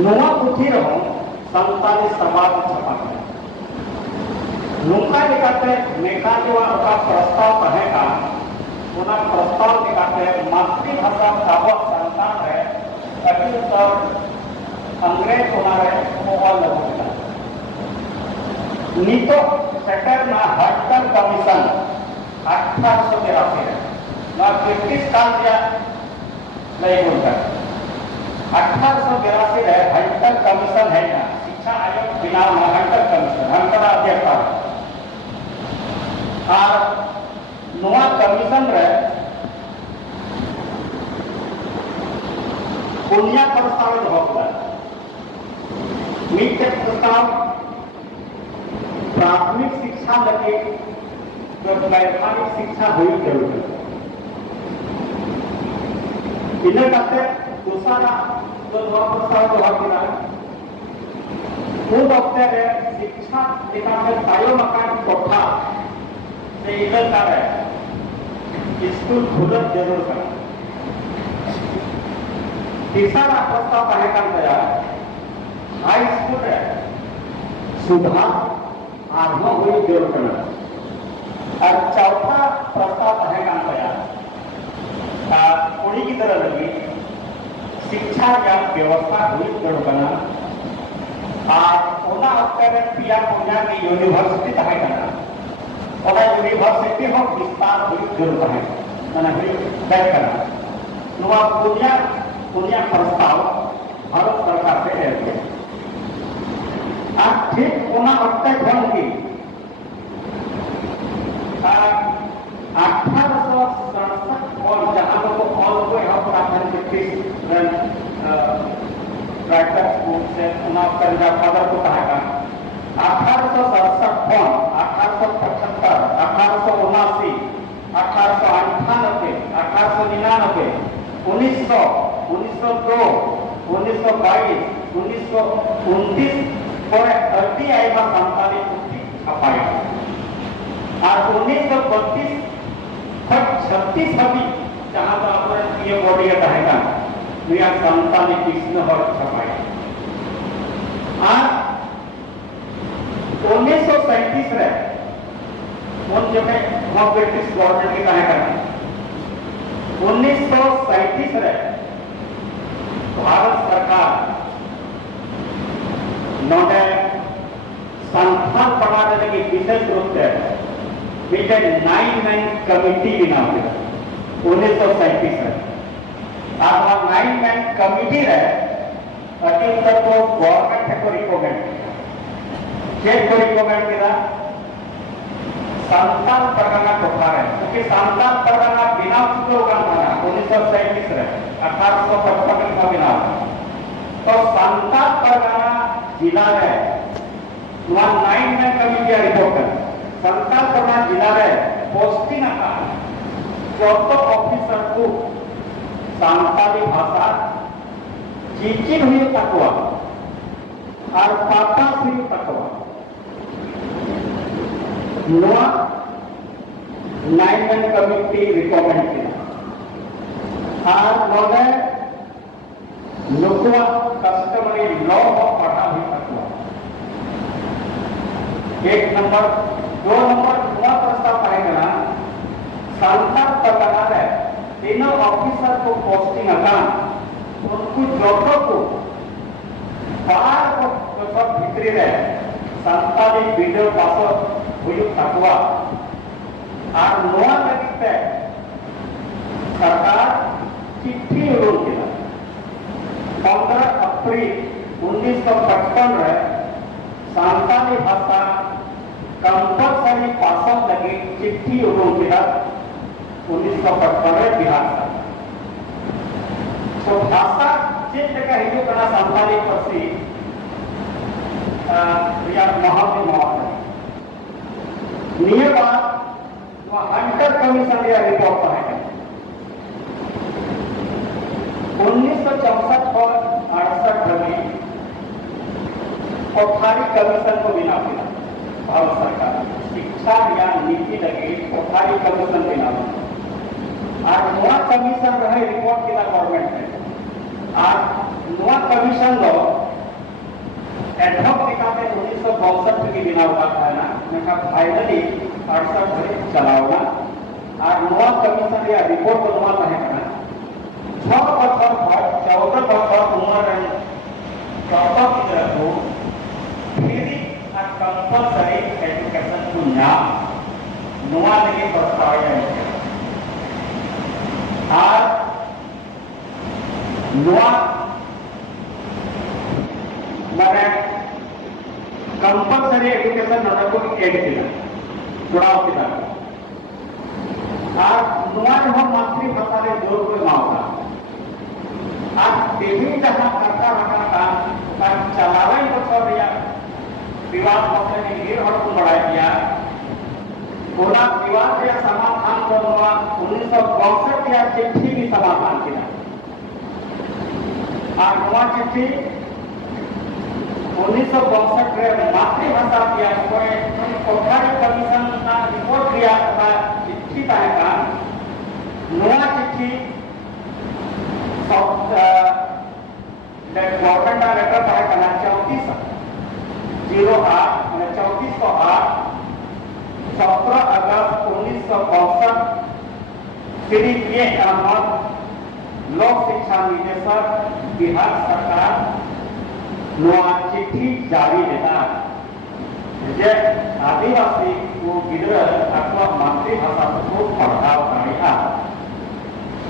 नवा पुथी रे संताली सवाल छपा नुका लिखाते मेघालय का प्रस्ताव कहेगा उना प्रस्ताव लिखाते मातृभाषा दावा संतान है अखिल सर अंग्रेज हमारे मोहल लगेगा नीतो सेक्टर ना हंटर कमीशन 1883 है ना ब्रिटिश काल दिया नहीं बोलता 1882 है हंटर कमीशन है ना शिक्षा आयोग बिना हंटर कमीशन हंटर अध्यक्ष और नवा कमीशन रे पुनिया प्रस्ताव होगा मिट्टे प्रस्ताव प्राथमिक शिक्षा लगे जो वैधानिक शिक्षा हुई जरूर इन्हें कहते दूसरा जो नवा प्रस्ताव होगा वो डॉक्टर है शिक्षा निकाय बायो मकान कोठा से इधर का है स्कूल खुलत जरूर करा तीसरा प्रस्ताव कहेगा गया हाई स्कूल है सुधार आरंभ हुई जरूर करना और चौथा प्रस्ताव कहेगा गया थोड़ी की तरह लगी शिक्षा या व्यवस्था हुई जरूर करना और ओना अक्सर पिया पुण्या की यूनिवर्सिटी कहेगा ना ओना यूनिवर्सिटी हो विस्तार हुई जरूर है माने हुई तय करना नुआ पुण्या प्रस्ताव भारत सरकार से है आज ठीक ओना अक्सर होंगी 1867 और जहां को ऑल को हम प्राथमिक राइटर स्कूल से उना पंजा फादर को कहा 1867 1875 1879 1898 1899 1900 1902 1922 1929 पर 30 आएगा संताली पुथी छपाया और 1932 तक 36 सदी जहां पर अपने ये बॉडी रहेगा ये संताली कृष्ण और छपाया आज 1937 रे उन जगह हम ब्रिटिश गवर्नमेंट की कहे करना 1937 रे भारत सरकार नोटे संस्थान बनाने लगी विशेष रूप से विजय 9-9 कमिटी बना 1937 रे आप 9-9 कमिटी रे अति उत्तर को गवर्नमेंट को रिकमेंड चेक को रिकमेंड किया संतान परगना टोठा है क्योंकि संतान परगना बिना चुके बना 1937 रे 1855 का बिना तो संतान परगना जिला है 1999 कमिटी रिपोर्ट है संतान परगना जिला है पोस्टिंग आकार जो ऑफिसर को सांताली भाषा चिचिन हुई तकवा और पापा हुई तकवा नोआ 9 कमिटी रिकमेंड किया और नोने नुकवा कस्टमरी लॉ ऑफ पढ़ा हुई तकवा 1 नंबर 2 नंबर नोआ प्रस्ताव पाएगा सांताल परगना है तीनों ऑफिसर को पोस्टिंग अकाउंट उनको जोटो को बाहर को जो भीतरी रहे संताली वीडियो पासवर्ड हुई तकवा और नोआ लगते सरकार चिट्ठी उड़ून किया 15 अप्रैल 1955 रे संताली भाषा कंपलसरी पासवर्ड लगी चिट्ठी उड़ून किया 1955 बिहार तो भाषा चेक का हिजू करना संताली परसी या महावी महोदय नियम हंटर कमीशन या रिपोर्ट है 1964 और 68 में कोठारी कमीशन को बिना मिला भारत सरकार शिक्षा या नीति लगे कोठारी कमीशन बिना आज नोआ कमीशन रहे रिपोर्ट किया गवर्नमेंट ने आज नोआ कमीशन लो एडहॉक दिखाते 1962 की बिना हुआ था ना मैं फाइनली 68 भरे चलाओगा और नोआ कमीशन या रिपोर्ट को नोआ कहे ना 6 बच्चों पर 14 बच्चों उम्र चौथा की तरफ हो फिर कंपलसरी एजुकेशन को नाम नोआ लगे प्रस्ताव आज नोआ मैंने कंपलसरी एजुकेशन नोटा को ऐड किया जुड़ाव किया आज नोआ जो हम मातृभाषा ने जोर को मांगा आज टीवी जहां करता रहा था चलावा ही तो छोड़ दिया विवाद पत्र ने गिर हट को बढ़ा दिया पूरा विवाद या समाधान को नोआ 1962 या चिट्ठी की समाधान किया आज नोआ चिट्ठी 1962 में मातृभाषा किया कोई कोठारी कमीशन का रिपोर्ट किया था चिट्ठी का नोआ चिट्ठी गवर्नमेंट का लेटर था करना 3408 मैंने 3408 17 अगस्त 1962 श्री के अहमद लोक शिक्षा निदेशक बिहार सरकार नोआ चिट्ठी जारी देता जे आदिवासी को गिदरा अथवा मातृभाषा को पढ़ाव करेगा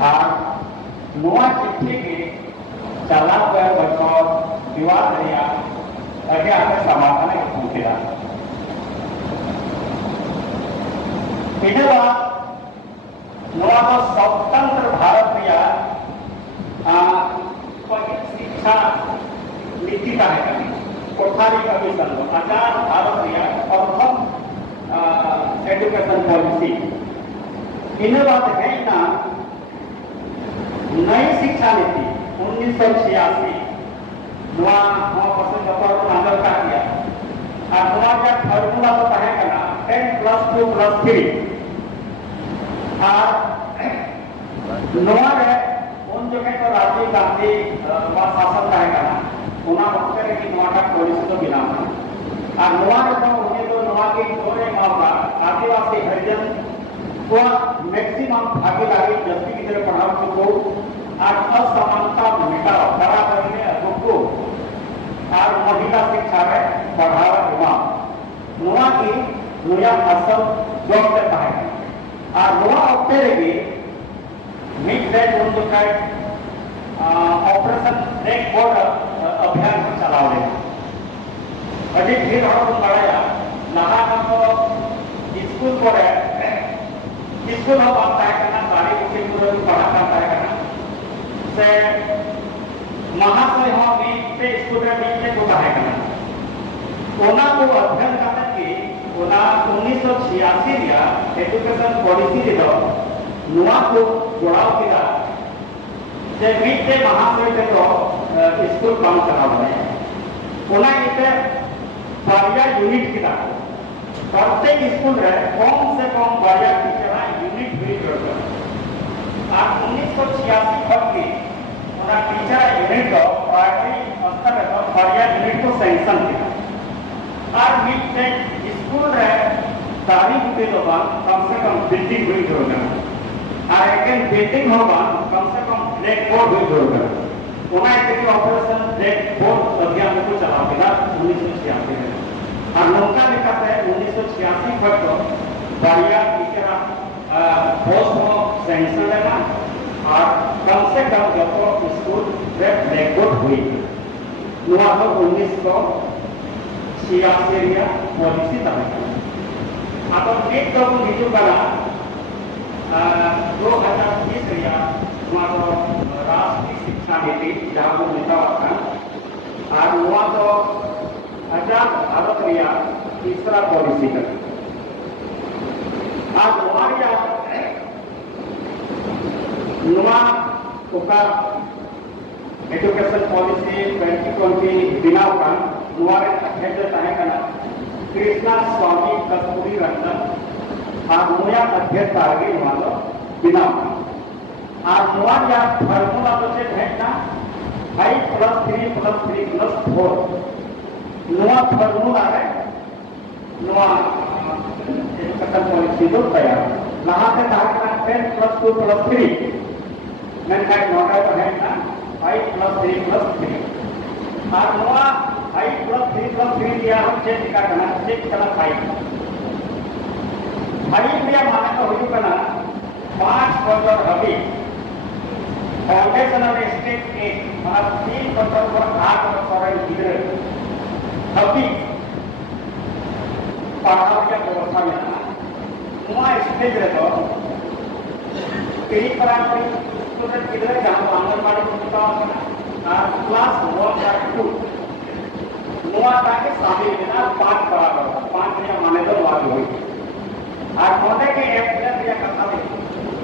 और नोआ चिट्ठी के चला हुआ बच्चों विवाद रहा अगे आपने समाधान पहुंचेगा इधर नोआ तो स्वतंत्र भारत या शिक्षा नीति का है कोठारी कमीशन आचार भारत या प्रथम एजुकेशन पॉलिसी इन्हें बात है ना नई शिक्षा नीति 1986 नोआ आंदोलन का किया और नोआ का फॉर्मूला तो है ना 10+2+3 और नोआ है उन जगह तो राजीव गांधी शासन रहेगा ना उन्हें वक्त की नोआ का पॉलिसी तो बिना और नोआ जो उन्हें तो नोआ की दोनों मामला आदिवासी हरिजन को मैक्सिमम भागीदारी जल्दी की तरह पढ़ाओ को असमानता मिटा बराबर में रुको और महिला शिक्षा में बढ़ावा देना नोआ की नोया असल जॉब देता है और नोआ अपने लगे मिड डे उन जो है ऑपरेशन ब्रेक बोर्ड अभियान को चला रहे अभी ढेर हर को बड़ा लहा को स्कूल को स्कूल हम बनता है करना बारी के पूरा पढ़ा करता है करना से महाशय हम भी पे स्कूल में बीच में होता है करना ओना को अध्ययन करने की ओना 1986 या एजुकेशन पॉलिसी रे दो नुआ को जोड़ाव किया जे बीच में महाशय के तो स्कूल काम करा हुआ है ओना इते बारिया यूनिट किया प्रत्येक स्कूल रे कम से कम बारिया टीचर यूनिट हुई जरूरत आप 1986 तक की ओना टीचर यूनिट को प्राइमरी स्तर रे बारिया यूनिट को सैंक्शन किया और मिड स्कूल रे तारीख के दौरान कम से कम बिल्डिंग हुई जरूरत और एक बिल्डिंग होगा कम से कम ब्लैक बोर्ड हुई जरूरत ओना एक ऑपरेशन ब्लैक बोर्ड अभियान को चला दिया 1986 में और नौका लेकर 1986 तक तो बारिया टीचर पोस्ट को सैंक्शन लेना और कम से कम जब स्कूल में ब्लैक बोर्ड हुई नुआ तो 1986 या पॉलिसी तक अब एक तो हिजू करा 2020 या नुआ तो राष्ट्रीय शिक्षा नीति जहाँ को नेता और नुआ तो आजाद भारत रिया तीसरा पॉलिसी कर आज हमारे नुआ का एजुकेशन पॉलिसी 2020 बिना का नुआरे अध्यक्ष है करना कृष्णा स्वामी कस्तूरी रंजन और नुया अध्यक्ष आगे नुआ बिना और नुआ या फॉर्मूला तो से भेजना 5+3+3+4 नुआ फॉर्मूला है नुआ एजुकेशन पॉलिसी दो तैयार लहा से ताकना 10+2+3 मैं काय नोटा तो है ना 5+3+3 और नुआ 5+3+3 दिया हम चेक का करना चेक करना 5 दिया माने तो हो करना 5 बटर अभी फाउंडेशनल स्टेट के मतलब 3 बटर पर 8 बटर गिरे अभी पढ़ाओ क्या व्यवस्था में वहाँ स्टेज रहता कई प्राइमरी स्टूडेंट किधर जहाँ आंगनबाड़ी होता क्लास 1 या 2 वहाँ ताकि शामिल बिना 5 बराबर 5 या माने तो बात हुई और मोटे के एफ या कथा में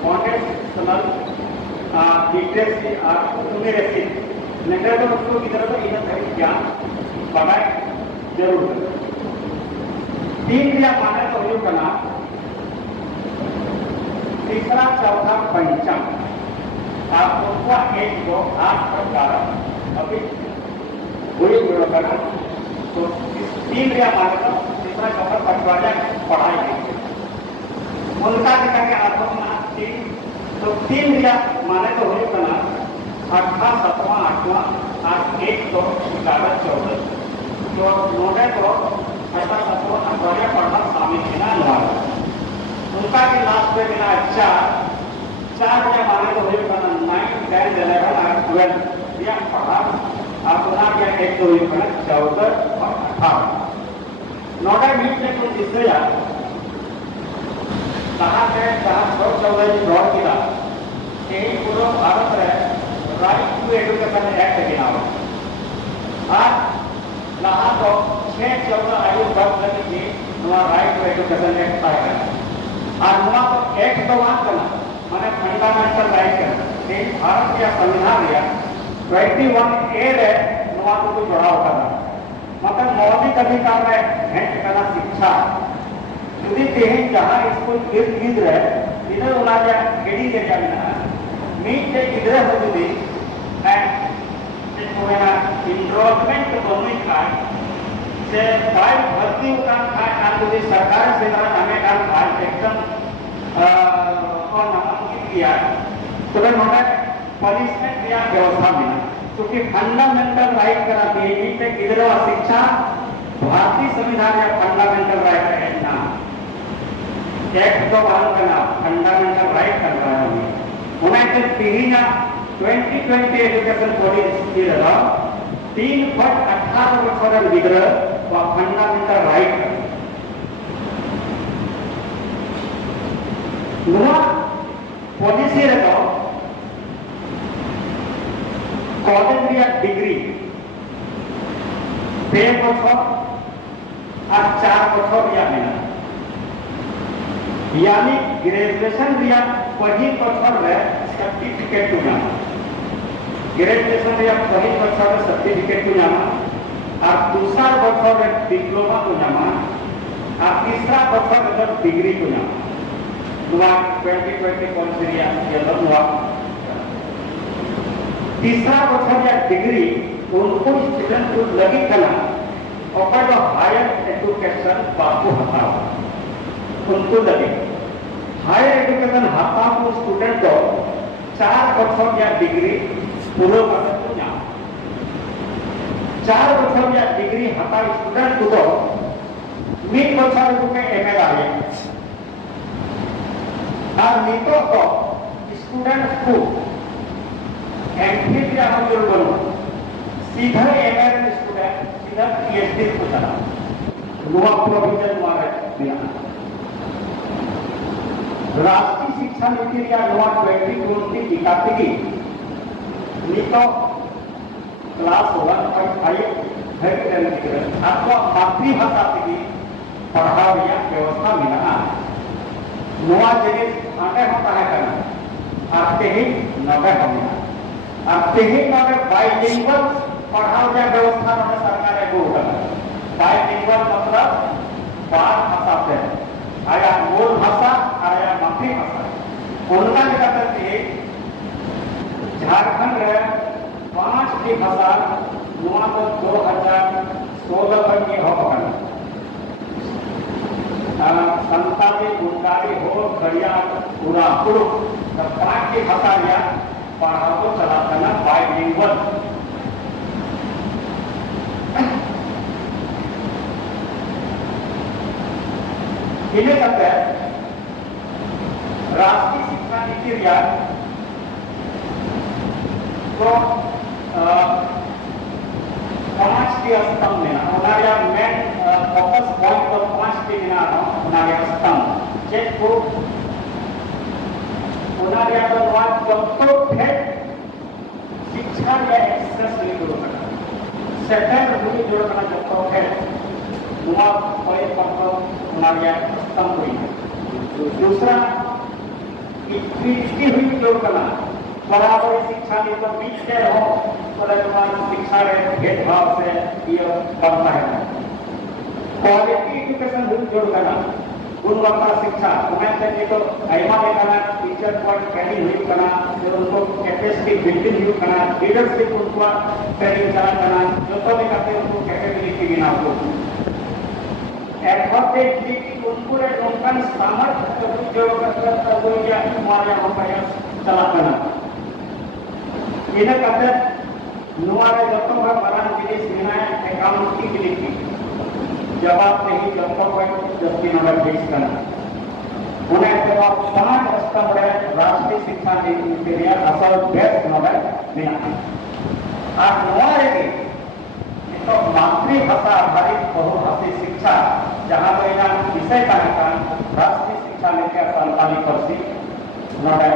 फाउंडेशनल लिटरेसी और न्यूमरेसी नहीं तो उसको किधर तो इन्हें सही ज्ञान बनाए जरूर 3 या माने तो हो करना तीसरा चौथा पंचम आप उसका 1 2 8 प्रकार अभी वही करना तो 3 या माने तो तीसरा चौथा पंचवाजा पढ़ाई उनका दिखा के आत्मा 3 तो 3 या माने तो हो करना 8वां 7वां 8वां 8 1 तो 11 14 तो नोटे को 18 17 18 पढ़ना शामिल है ना उनका के लास्ट पे बिना 4 या माने तो हो करना 9 10 11 और 12 या पढ़ा आप ना क्या एक तो हो करना 14 और 18 नोटे बीच में कुछ इससे या कहा है कहा 14 ड्रॉ किया यही पूरा भारत है राइट टू एजुकेशन एक्ट बिना आज लहा तो 6-14 आयु वर्ग तक की नुआ राइट टू एजुकेशन एक्ट पाएगा और नुआ तो एक्ट तो वहाँ करना माने फंडामेंटल राइट करना ये भारत या संविधान या 21A रे नुआ को कोई जोड़ा होता था मतलब मौलिक अधिकार में भेंट करना शिक्षा यदि कहीं जहाँ स्कूल गिर रहे इधर उन्हें गेड़ी के जाना मीट के इधर हो जुदी इनरोलमेंट दोनों का से फाइल भर्ती का आज यदि सरकार से हमें का फाइल एकदम और नामांकित किया तो हमें पनिशमेंट या व्यवस्था मिला क्योंकि फंडामेंटल राइट कराती है मीट के इधर शिक्षा भारतीय संविधान या फंडामेंटल राइट है ना एक्ट तो बात करना फंडामेंटल राइट कर रहा है उन्हें पीढ़ी 2020 एजुकेशन पॉलिसी 3 फट 18 वर्ष विग्रह fundamental right policy college degree 2 बछर और 4 बछर यानी ग्रेजुएशन पहिल बछर सर्टिफिकेट को जाना ग्रेजुएशन पहिल बछर सर्टिफिकेट को जाना और दूसरा बछर डिप्लोमा को जाना और तीसरा बछर डिग्री को जाना 2020 तीसरा बछर डिग्री उनको स्टूडेंट को लगी कला और हायर एजुकेशन बापू हटाओ उनको लगे हायर एजुकेशन हटाओ स्टूडेंट को 4 बछर डिग्री पूरा करने को जाओ 4 बछर डिग्री हटा स्टूडेंट को 1 बछर को एमए आए और नीतो को स्टूडेंट को एमफिल या हम बोलो सीधा एमए स्टूडेंट सीधा पीएचडी को चला नुआ प्रोविजन मारे दिया राष्ट्रीय शिक्षा नीति या नुआ 2020 दिखाती की नीतो क्लास 1.5 है आपको मातृभाषा की पढ़ाव या व्यवस्था मिला नुआ जिनिस आटे होता है करना आपते ही नवे होना आपते ही नवे बाइलिंगुअल पढ़ाव या व्यवस्था में सरकार को करना बाइलिंगुअल मतलब बात भाषा से आया मूल भाषा आया मातृभाषा उनका निकलते थे झारखंड में 5 की भाषा नुआ को 2016 तक की हो पकड़ा संताली गुंडारी हो खड़िया पूरा पुरुष 5 की भाषा या पढ़ाओ को चलाता ना बाइलिंगुअल इन्हें कहते हैं राष्ट्रीय शिक्षा नीति या तो 5 के स्तंभ में उन्हाया मेन फोकस पॉइंट और 5 के बिना उन्हाया स्तंभ चेक को उन्हाया तो बात जब है शिक्षा या एक्सेस नहीं जोड़ना सेकंड रूल जोड़ना जब तो है नुआ कोई पढ़ो उन्हाया स्तंभ हुई दूसरा इक्विटी हुई जोड़ना बराबर शिक्षा नहीं तो बीच के हो शिक्षा भेदभाव से ये बढ़ता है क्वालिटी एजुकेशन जोड़ करना गुणवत्ता शिक्षा उन्हें चाहिए तो आईमा करना टीचर को ट्रेनिंग हुई करना फिर उनको कैपेसिटी बिल्डिंग हुई करना लीडरशिप उनको ट्रेनिंग चला करना जो तो भी करते उनको कैपेबिलिटी बिना हो एडवोकेट उनको लोकन सामर्थ्य जो करता वो या हमारे यहाँ पर चला करना इन्हें कहते नुआरे जब तक बरान जिनिस मिनाय एकाउंटिंग लिखी जवाब नहीं जब तक जबकि नंबर बेस करना उन्हें जवाब 5 स्तंभ राष्ट्रीय शिक्षा नीति के लिए असल बेस्ट नंबर मिला आज नुआरे की तो मातृभाषा आधारित बहुभाषी शिक्षा जहां तो यहाँ विषय का निकाल राष्ट्रीय शिक्षा नीति संताली पर्सी नंबर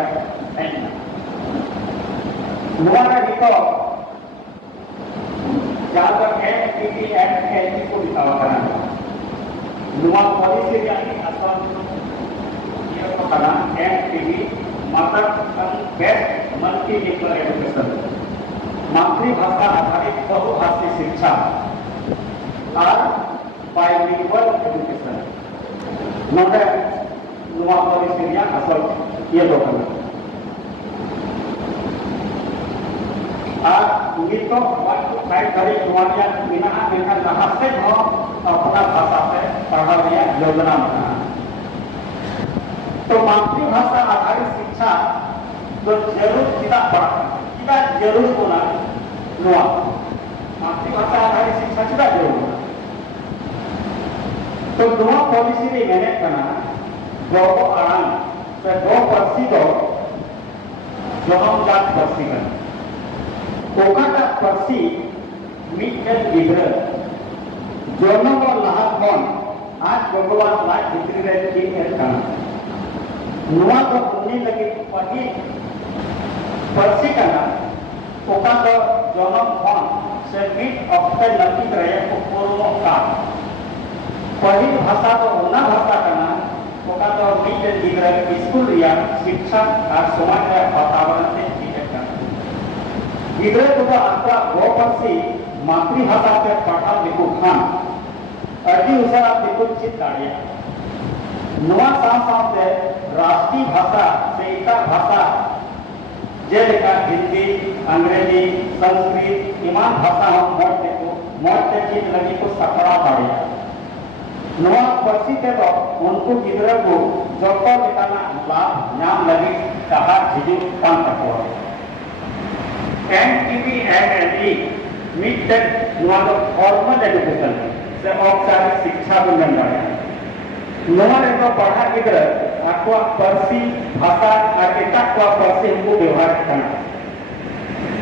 नुआरे को जहाँ तक एनपीटी एनएलटी को दिखावा करना नुआ पॉलिसी यानी असम ये तो करना NPT mother tongue best multilingual education मातृभाषा आधारित बहुभाषी शिक्षा और बाइलिंगुअल एजुकेशन नोटे नुआ पॉलिसी या असल ये दो करना तो करी नुआरिया बिना बिना जहाँ से हो अपना भाषा से पढ़ा दिया योजना बना तो मातृभाषा आधारित शिक्षा जो जरूर किता पढ़ा किता जरूर होना नुआ मातृभाषा आधारित शिक्षा किता जरूर होना तो नुआ पॉलिसी भी मैनेज करना जो आराम से 2% जो हम जात पर्सी करना कोकाटा पर्सी मिटल गिद्र जन्म लहा खन आज भगवान लाज भितरी रे चीन एरकाना नुआ तो उन्नी लगी पही परसी कना ओका तो जन्म खन से मिट ऑक्टे नकी रहे को पूर्व का पही भाषा तो उना भाषा कना ओका तो मिट गिदरा स्कूल रिया शिक्षा और समाज रे वातावरण से चीन एरकाना गिदरा तो आपका गो परसी मातृभाषा के पढ़ा लिखो खान अभी उसारा देखो चित दाड़िया नुआ साथ राष्ट्रीय भाषा से इतर भाषा जेलेका हिंदी अंग्रेजी संस्कृत ईमान भाषा हम मोटे चीज लगी को सपड़ा दाड़िया नुआ पर्सी के तो उनको गिदरा को जोको लेकाना लाभ नाम लगी कहा झिझु कान तको एमटीबी एमएलई मिड टेक नुआ तो फॉर्मल एजुकेशन से औपचारिक शिक्षा को मिल रहा है नोन एक पढ़ा गिदरा आको पर्सी भाषा और एटक को पर्सी हमको व्यवहार करना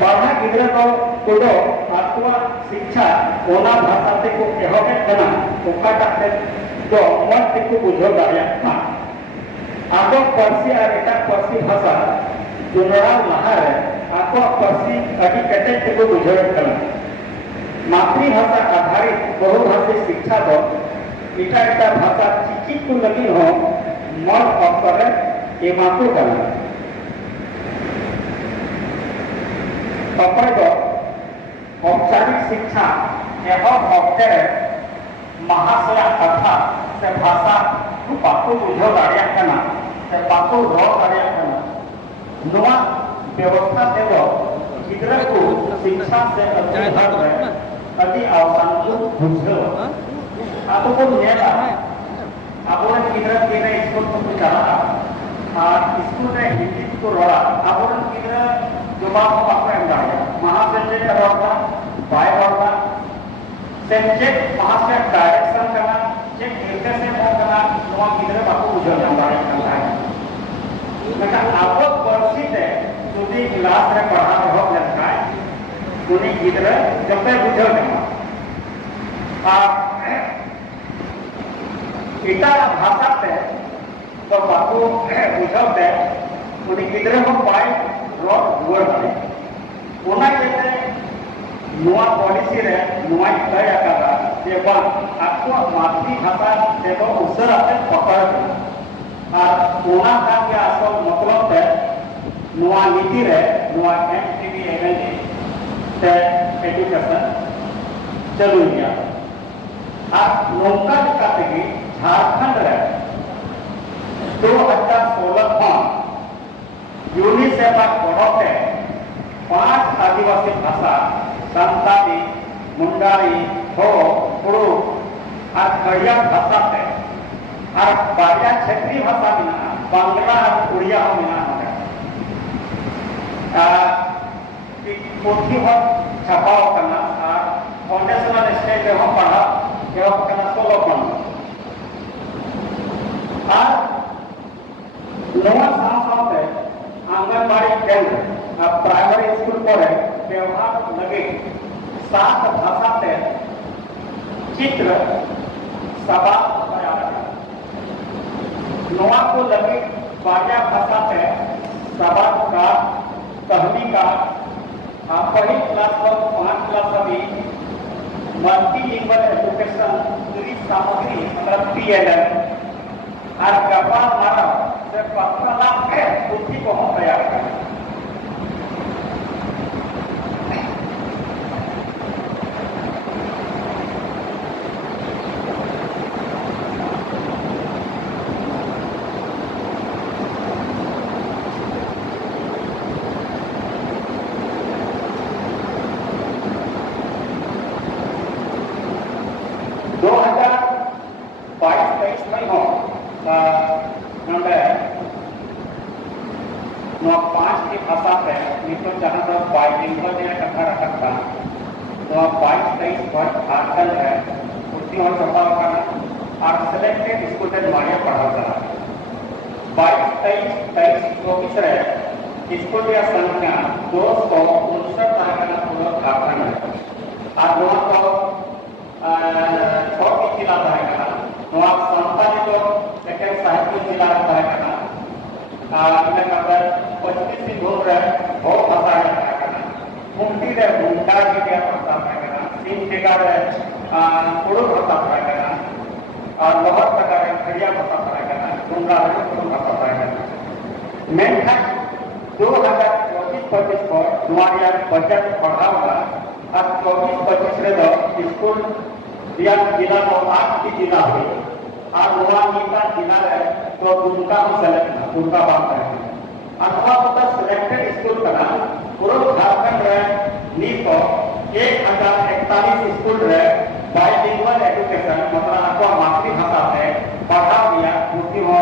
पढ़ा गिदरा को कोडो आको शिक्षा ओना भाषा ते को एहोके करना ओकाटा ते तो मन ते को बुझो दाया था आको पर्सी और एटक पर्सी भाषा दुनरा लहार आको पर्सी अभी कटे ते को बुझो करना मातृभाषा आधारित बहुभाषी शिक्षा तो इटा इटा भाषा चिचित को लगी हो मन अवसर एमाको करना तपय तो औपचारिक शिक्षा एवं औपचार महाशय कथा से भाषा को पाको बुझो दाड़िया करना से पाको रो दाड़िया करना नवा व्यवस्था देवो गिदरा को शिक्षा से अति अवसान को बुझो आपको को नेला आबोरन गिदरा केने स्कूल को चला स्कूल रे हिंदी को रोड़ा आबोरन गिदरा जवाब को आपको एंडाया महाशय का रोड़ा बाय रोड़ा से चेक महाशय डायरेक्शन करना चेक निर्देश से करना नवा गिदरा बाको बुझो एंडाया करता है लेकिन आपको परिचित है जुदी क्लास रे पढ़ा रहो लड़का उन्हें गिदरा जब तक बुझो देना इटा भाषा पे तो बाको बुझो दे उन्हें गिदरा को पाए रोड हुआ है उन्हें जैसे नुआ पॉलिसी रे नुआ तय करा जे बा आपको मातृभाषा से तो उसर आते पकड़ और उना का क्या असल मतलब है नुआ नीति रे नुआ एमटीबी एमएलए से एजुकेशन चलू गया आप नौका दिखाते कि झारखंड रे 2016 में यूनिसेफ बढ़ोते 5 आदिवासी भाषा संताली मुंडारी हो पुरु और खड़िया भाषा पे और बारिया क्षेत्रीय भाषा बिना बांग्ला और उड़िया हो बिना पोथी हो छपाओ करना और फाउंडेशनल स्टेज पे हम पढ़ा एवं करना 16 पढ़ना और नवा साथ है आंगनबाड़ी केंद्र अब प्राइमरी स्कूल पर है व्यवहार लगे 7 भाषा पे चित्र सभा नवा को लगे बारिया भाषा पे सभा का कहनी का पहली क्लास पर 5 क्लास अभी मल्टीलिंगुअल एजुकेशन पूरी सामग्री मतलब पीएलएम और व्यापार मानव से 15 लाख बुद्धि को हम तैयार करें स्कूल की संख्या 259 पूर्वक झारखंड है और सिंहभूम रे हो भाषा है कुंटी रे मुंडा की क्या भाषा है सिंह टेगा रे कुड़ू भाषा है और लोहर तक रे खड़िया भाषा है डूंगा रे कुड़ू भाषा है मेंखा 2024-25 को नवाया बजट बढ़ावा और 24-25 रे दो स्कूल दिया जिला को 8 की जिला हुई और नवा नीता जिला रे तो उनका हम सेलेक्ट उनका बात है अथवा तो सिलेक्टेड स्कूल करा पूरा झारखंड रे नीतो 1041 स्कूल रे बाइलिंगुअल एजुकेशन मतलब आपको मातृभाषा से पढ़ा दिया उसी हो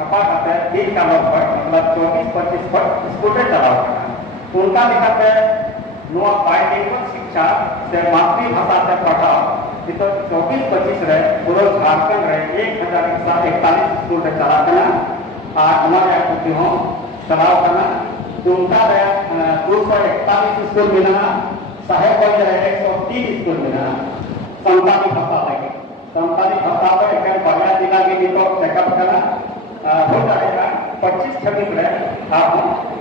छपा करते दिन का मतलब 24-25 पर स्टूडेंट चलाओ उनका लिखा है नुआ बाइलिंगुअल शिक्षा से मातृभाषा से पढ़ाओ तो 24-25 रे पूरा झारखंड रे 1041 स्कूल रे चला करना और हमारे कुछ हो चलाओ करना उनका रे 241 स्कूल मिलना साहेबगंज रे 103 स्कूल मिलना संतानी भाषा लगे संतानी भाषा पे एक बढ़िया जिला के लिए तो चेकअप करना हो जाएगा 25-26 में आप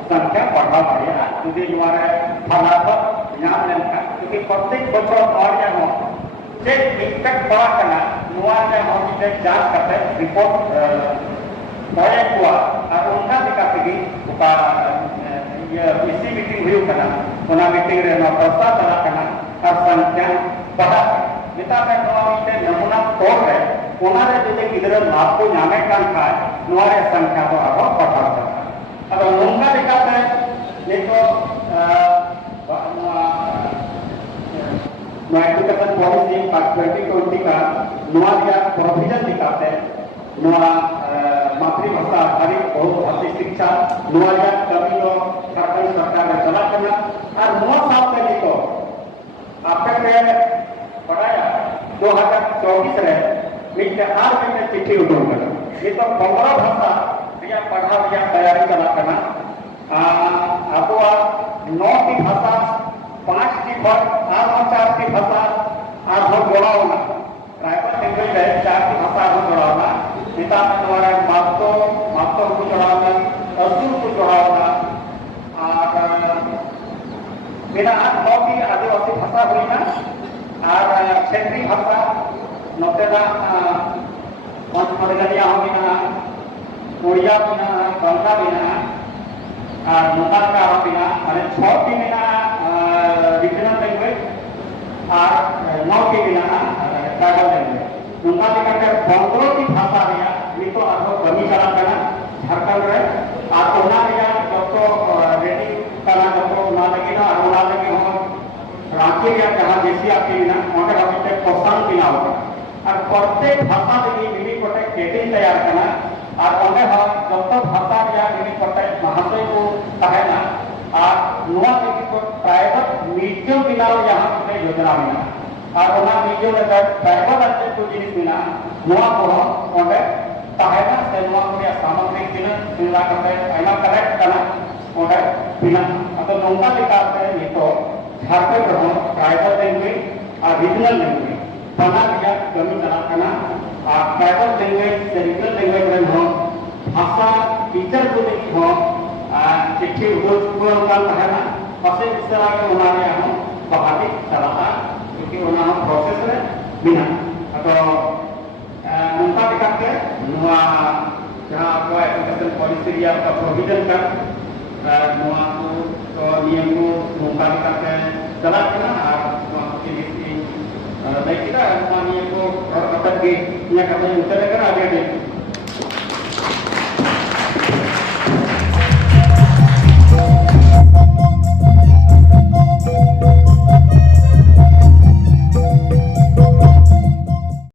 संख्या बढ़ा बढ़िया क्योंकि हमारे फलाफल ध्यान लेना क्योंकि प्रत्येक बच्चों और या हो जे इम्पैक्ट बड़ा करना नुआ या हो जिसे जांच करते रिपोर्ट बड़े हुआ और उनका दिखाते कि उका ये इसी मीटिंग हुई करना उना मीटिंग रे ना प्रस्ताव चला करना और संख्या बढ़ा निता में नुआ मीटे नमूना तोड़ रहे उनारे जो गिदरा लाभ को नामे कान खाए नुआरे संख्या तो अब बढ़ा सकता अब उनका दिखाते हैं ये तो एजुकेशन पॉलिसी 2020 का नुआ दिया प्रोविजन दिखाते हैं नुआ मातृभाषा आधारित बहुभाषी शिक्षा नुआ दिया कभी तो झारखंड सरकार ने चला करना और नुआ साल के लिए तो आपके पढ़ाया 2024 रे मिट्टार में चिट्ठी उठो करना ये तो 15 भाषा या पढ़ा या तैयारी चला करना अब 9 की भाषा 5 की पर 4 की भाषा आज हम जोड़ा होना ट्राइबल लैंग्वेज है 4 की भाषा हम जोड़ा होना नेता द्वारा मातो को जोड़ा होना असुर को जोड़ा होना और बिना 9 की आदिवासी भाषा हुई ना और क्षेत्रीय भाषा नोतेला मधुलिया होना उड़िया बिना बंगा बिना और मुतालका बिना माने 6 की बिना रीजनल लैंग्वेज और 9 की बिना ट्राइबल लैंग्वेज उनका लेकर 15 की भाषा दिया ये तो आपको कमी चला करना झारखंड में और उना दिया जब तो रेडी करना जब तो उना लगी ना और उना लगी हम रांची या जहाँ देसी आती ना वहाँ हम इसे पसंद बिना होगा और प्रत्येक भाषा लगी मिली कोटे केटिंग तैयार करना और उन्हें हम जब तक भाषा या मिली कोटे महाशय को कहना और नुआ लगी को ट्राइबल मीडियम बिना यहाँ पे योजना बिना और उन्हें मीडियम में ट्राइबल अच्छे को जिनिस बिना नुआ को हम उन्हें कहना से नुआ को या सामग्री बिना बिना करते ऐना कलेक्ट करना उन्हें बिना अगर नौका दिखाते हैं ये तो झारखंड रहो ट्राइबल लैंग्वेज और रीजनल लैंग्वेज बना दिया कमी चला करना और ट्राइबल लैंग्वेज से रीजनल लैंग्वेज में हो भाषा टीचर को नहीं हो चिट्ठी को कहना पसे इस तरह के हमारे यहाँ बहाली चलाता क्योंकि उन्होंने प्रोसेस में बिना तो उनका दिखाते नुआ जहाँ आपको एजुकेशन पॉलिसी या प्रोविजन का नुआ को तो नियम को उनका दिखाते चला करना और नहीं किया नियम को और कतक की या कतई उतर लेकर आगे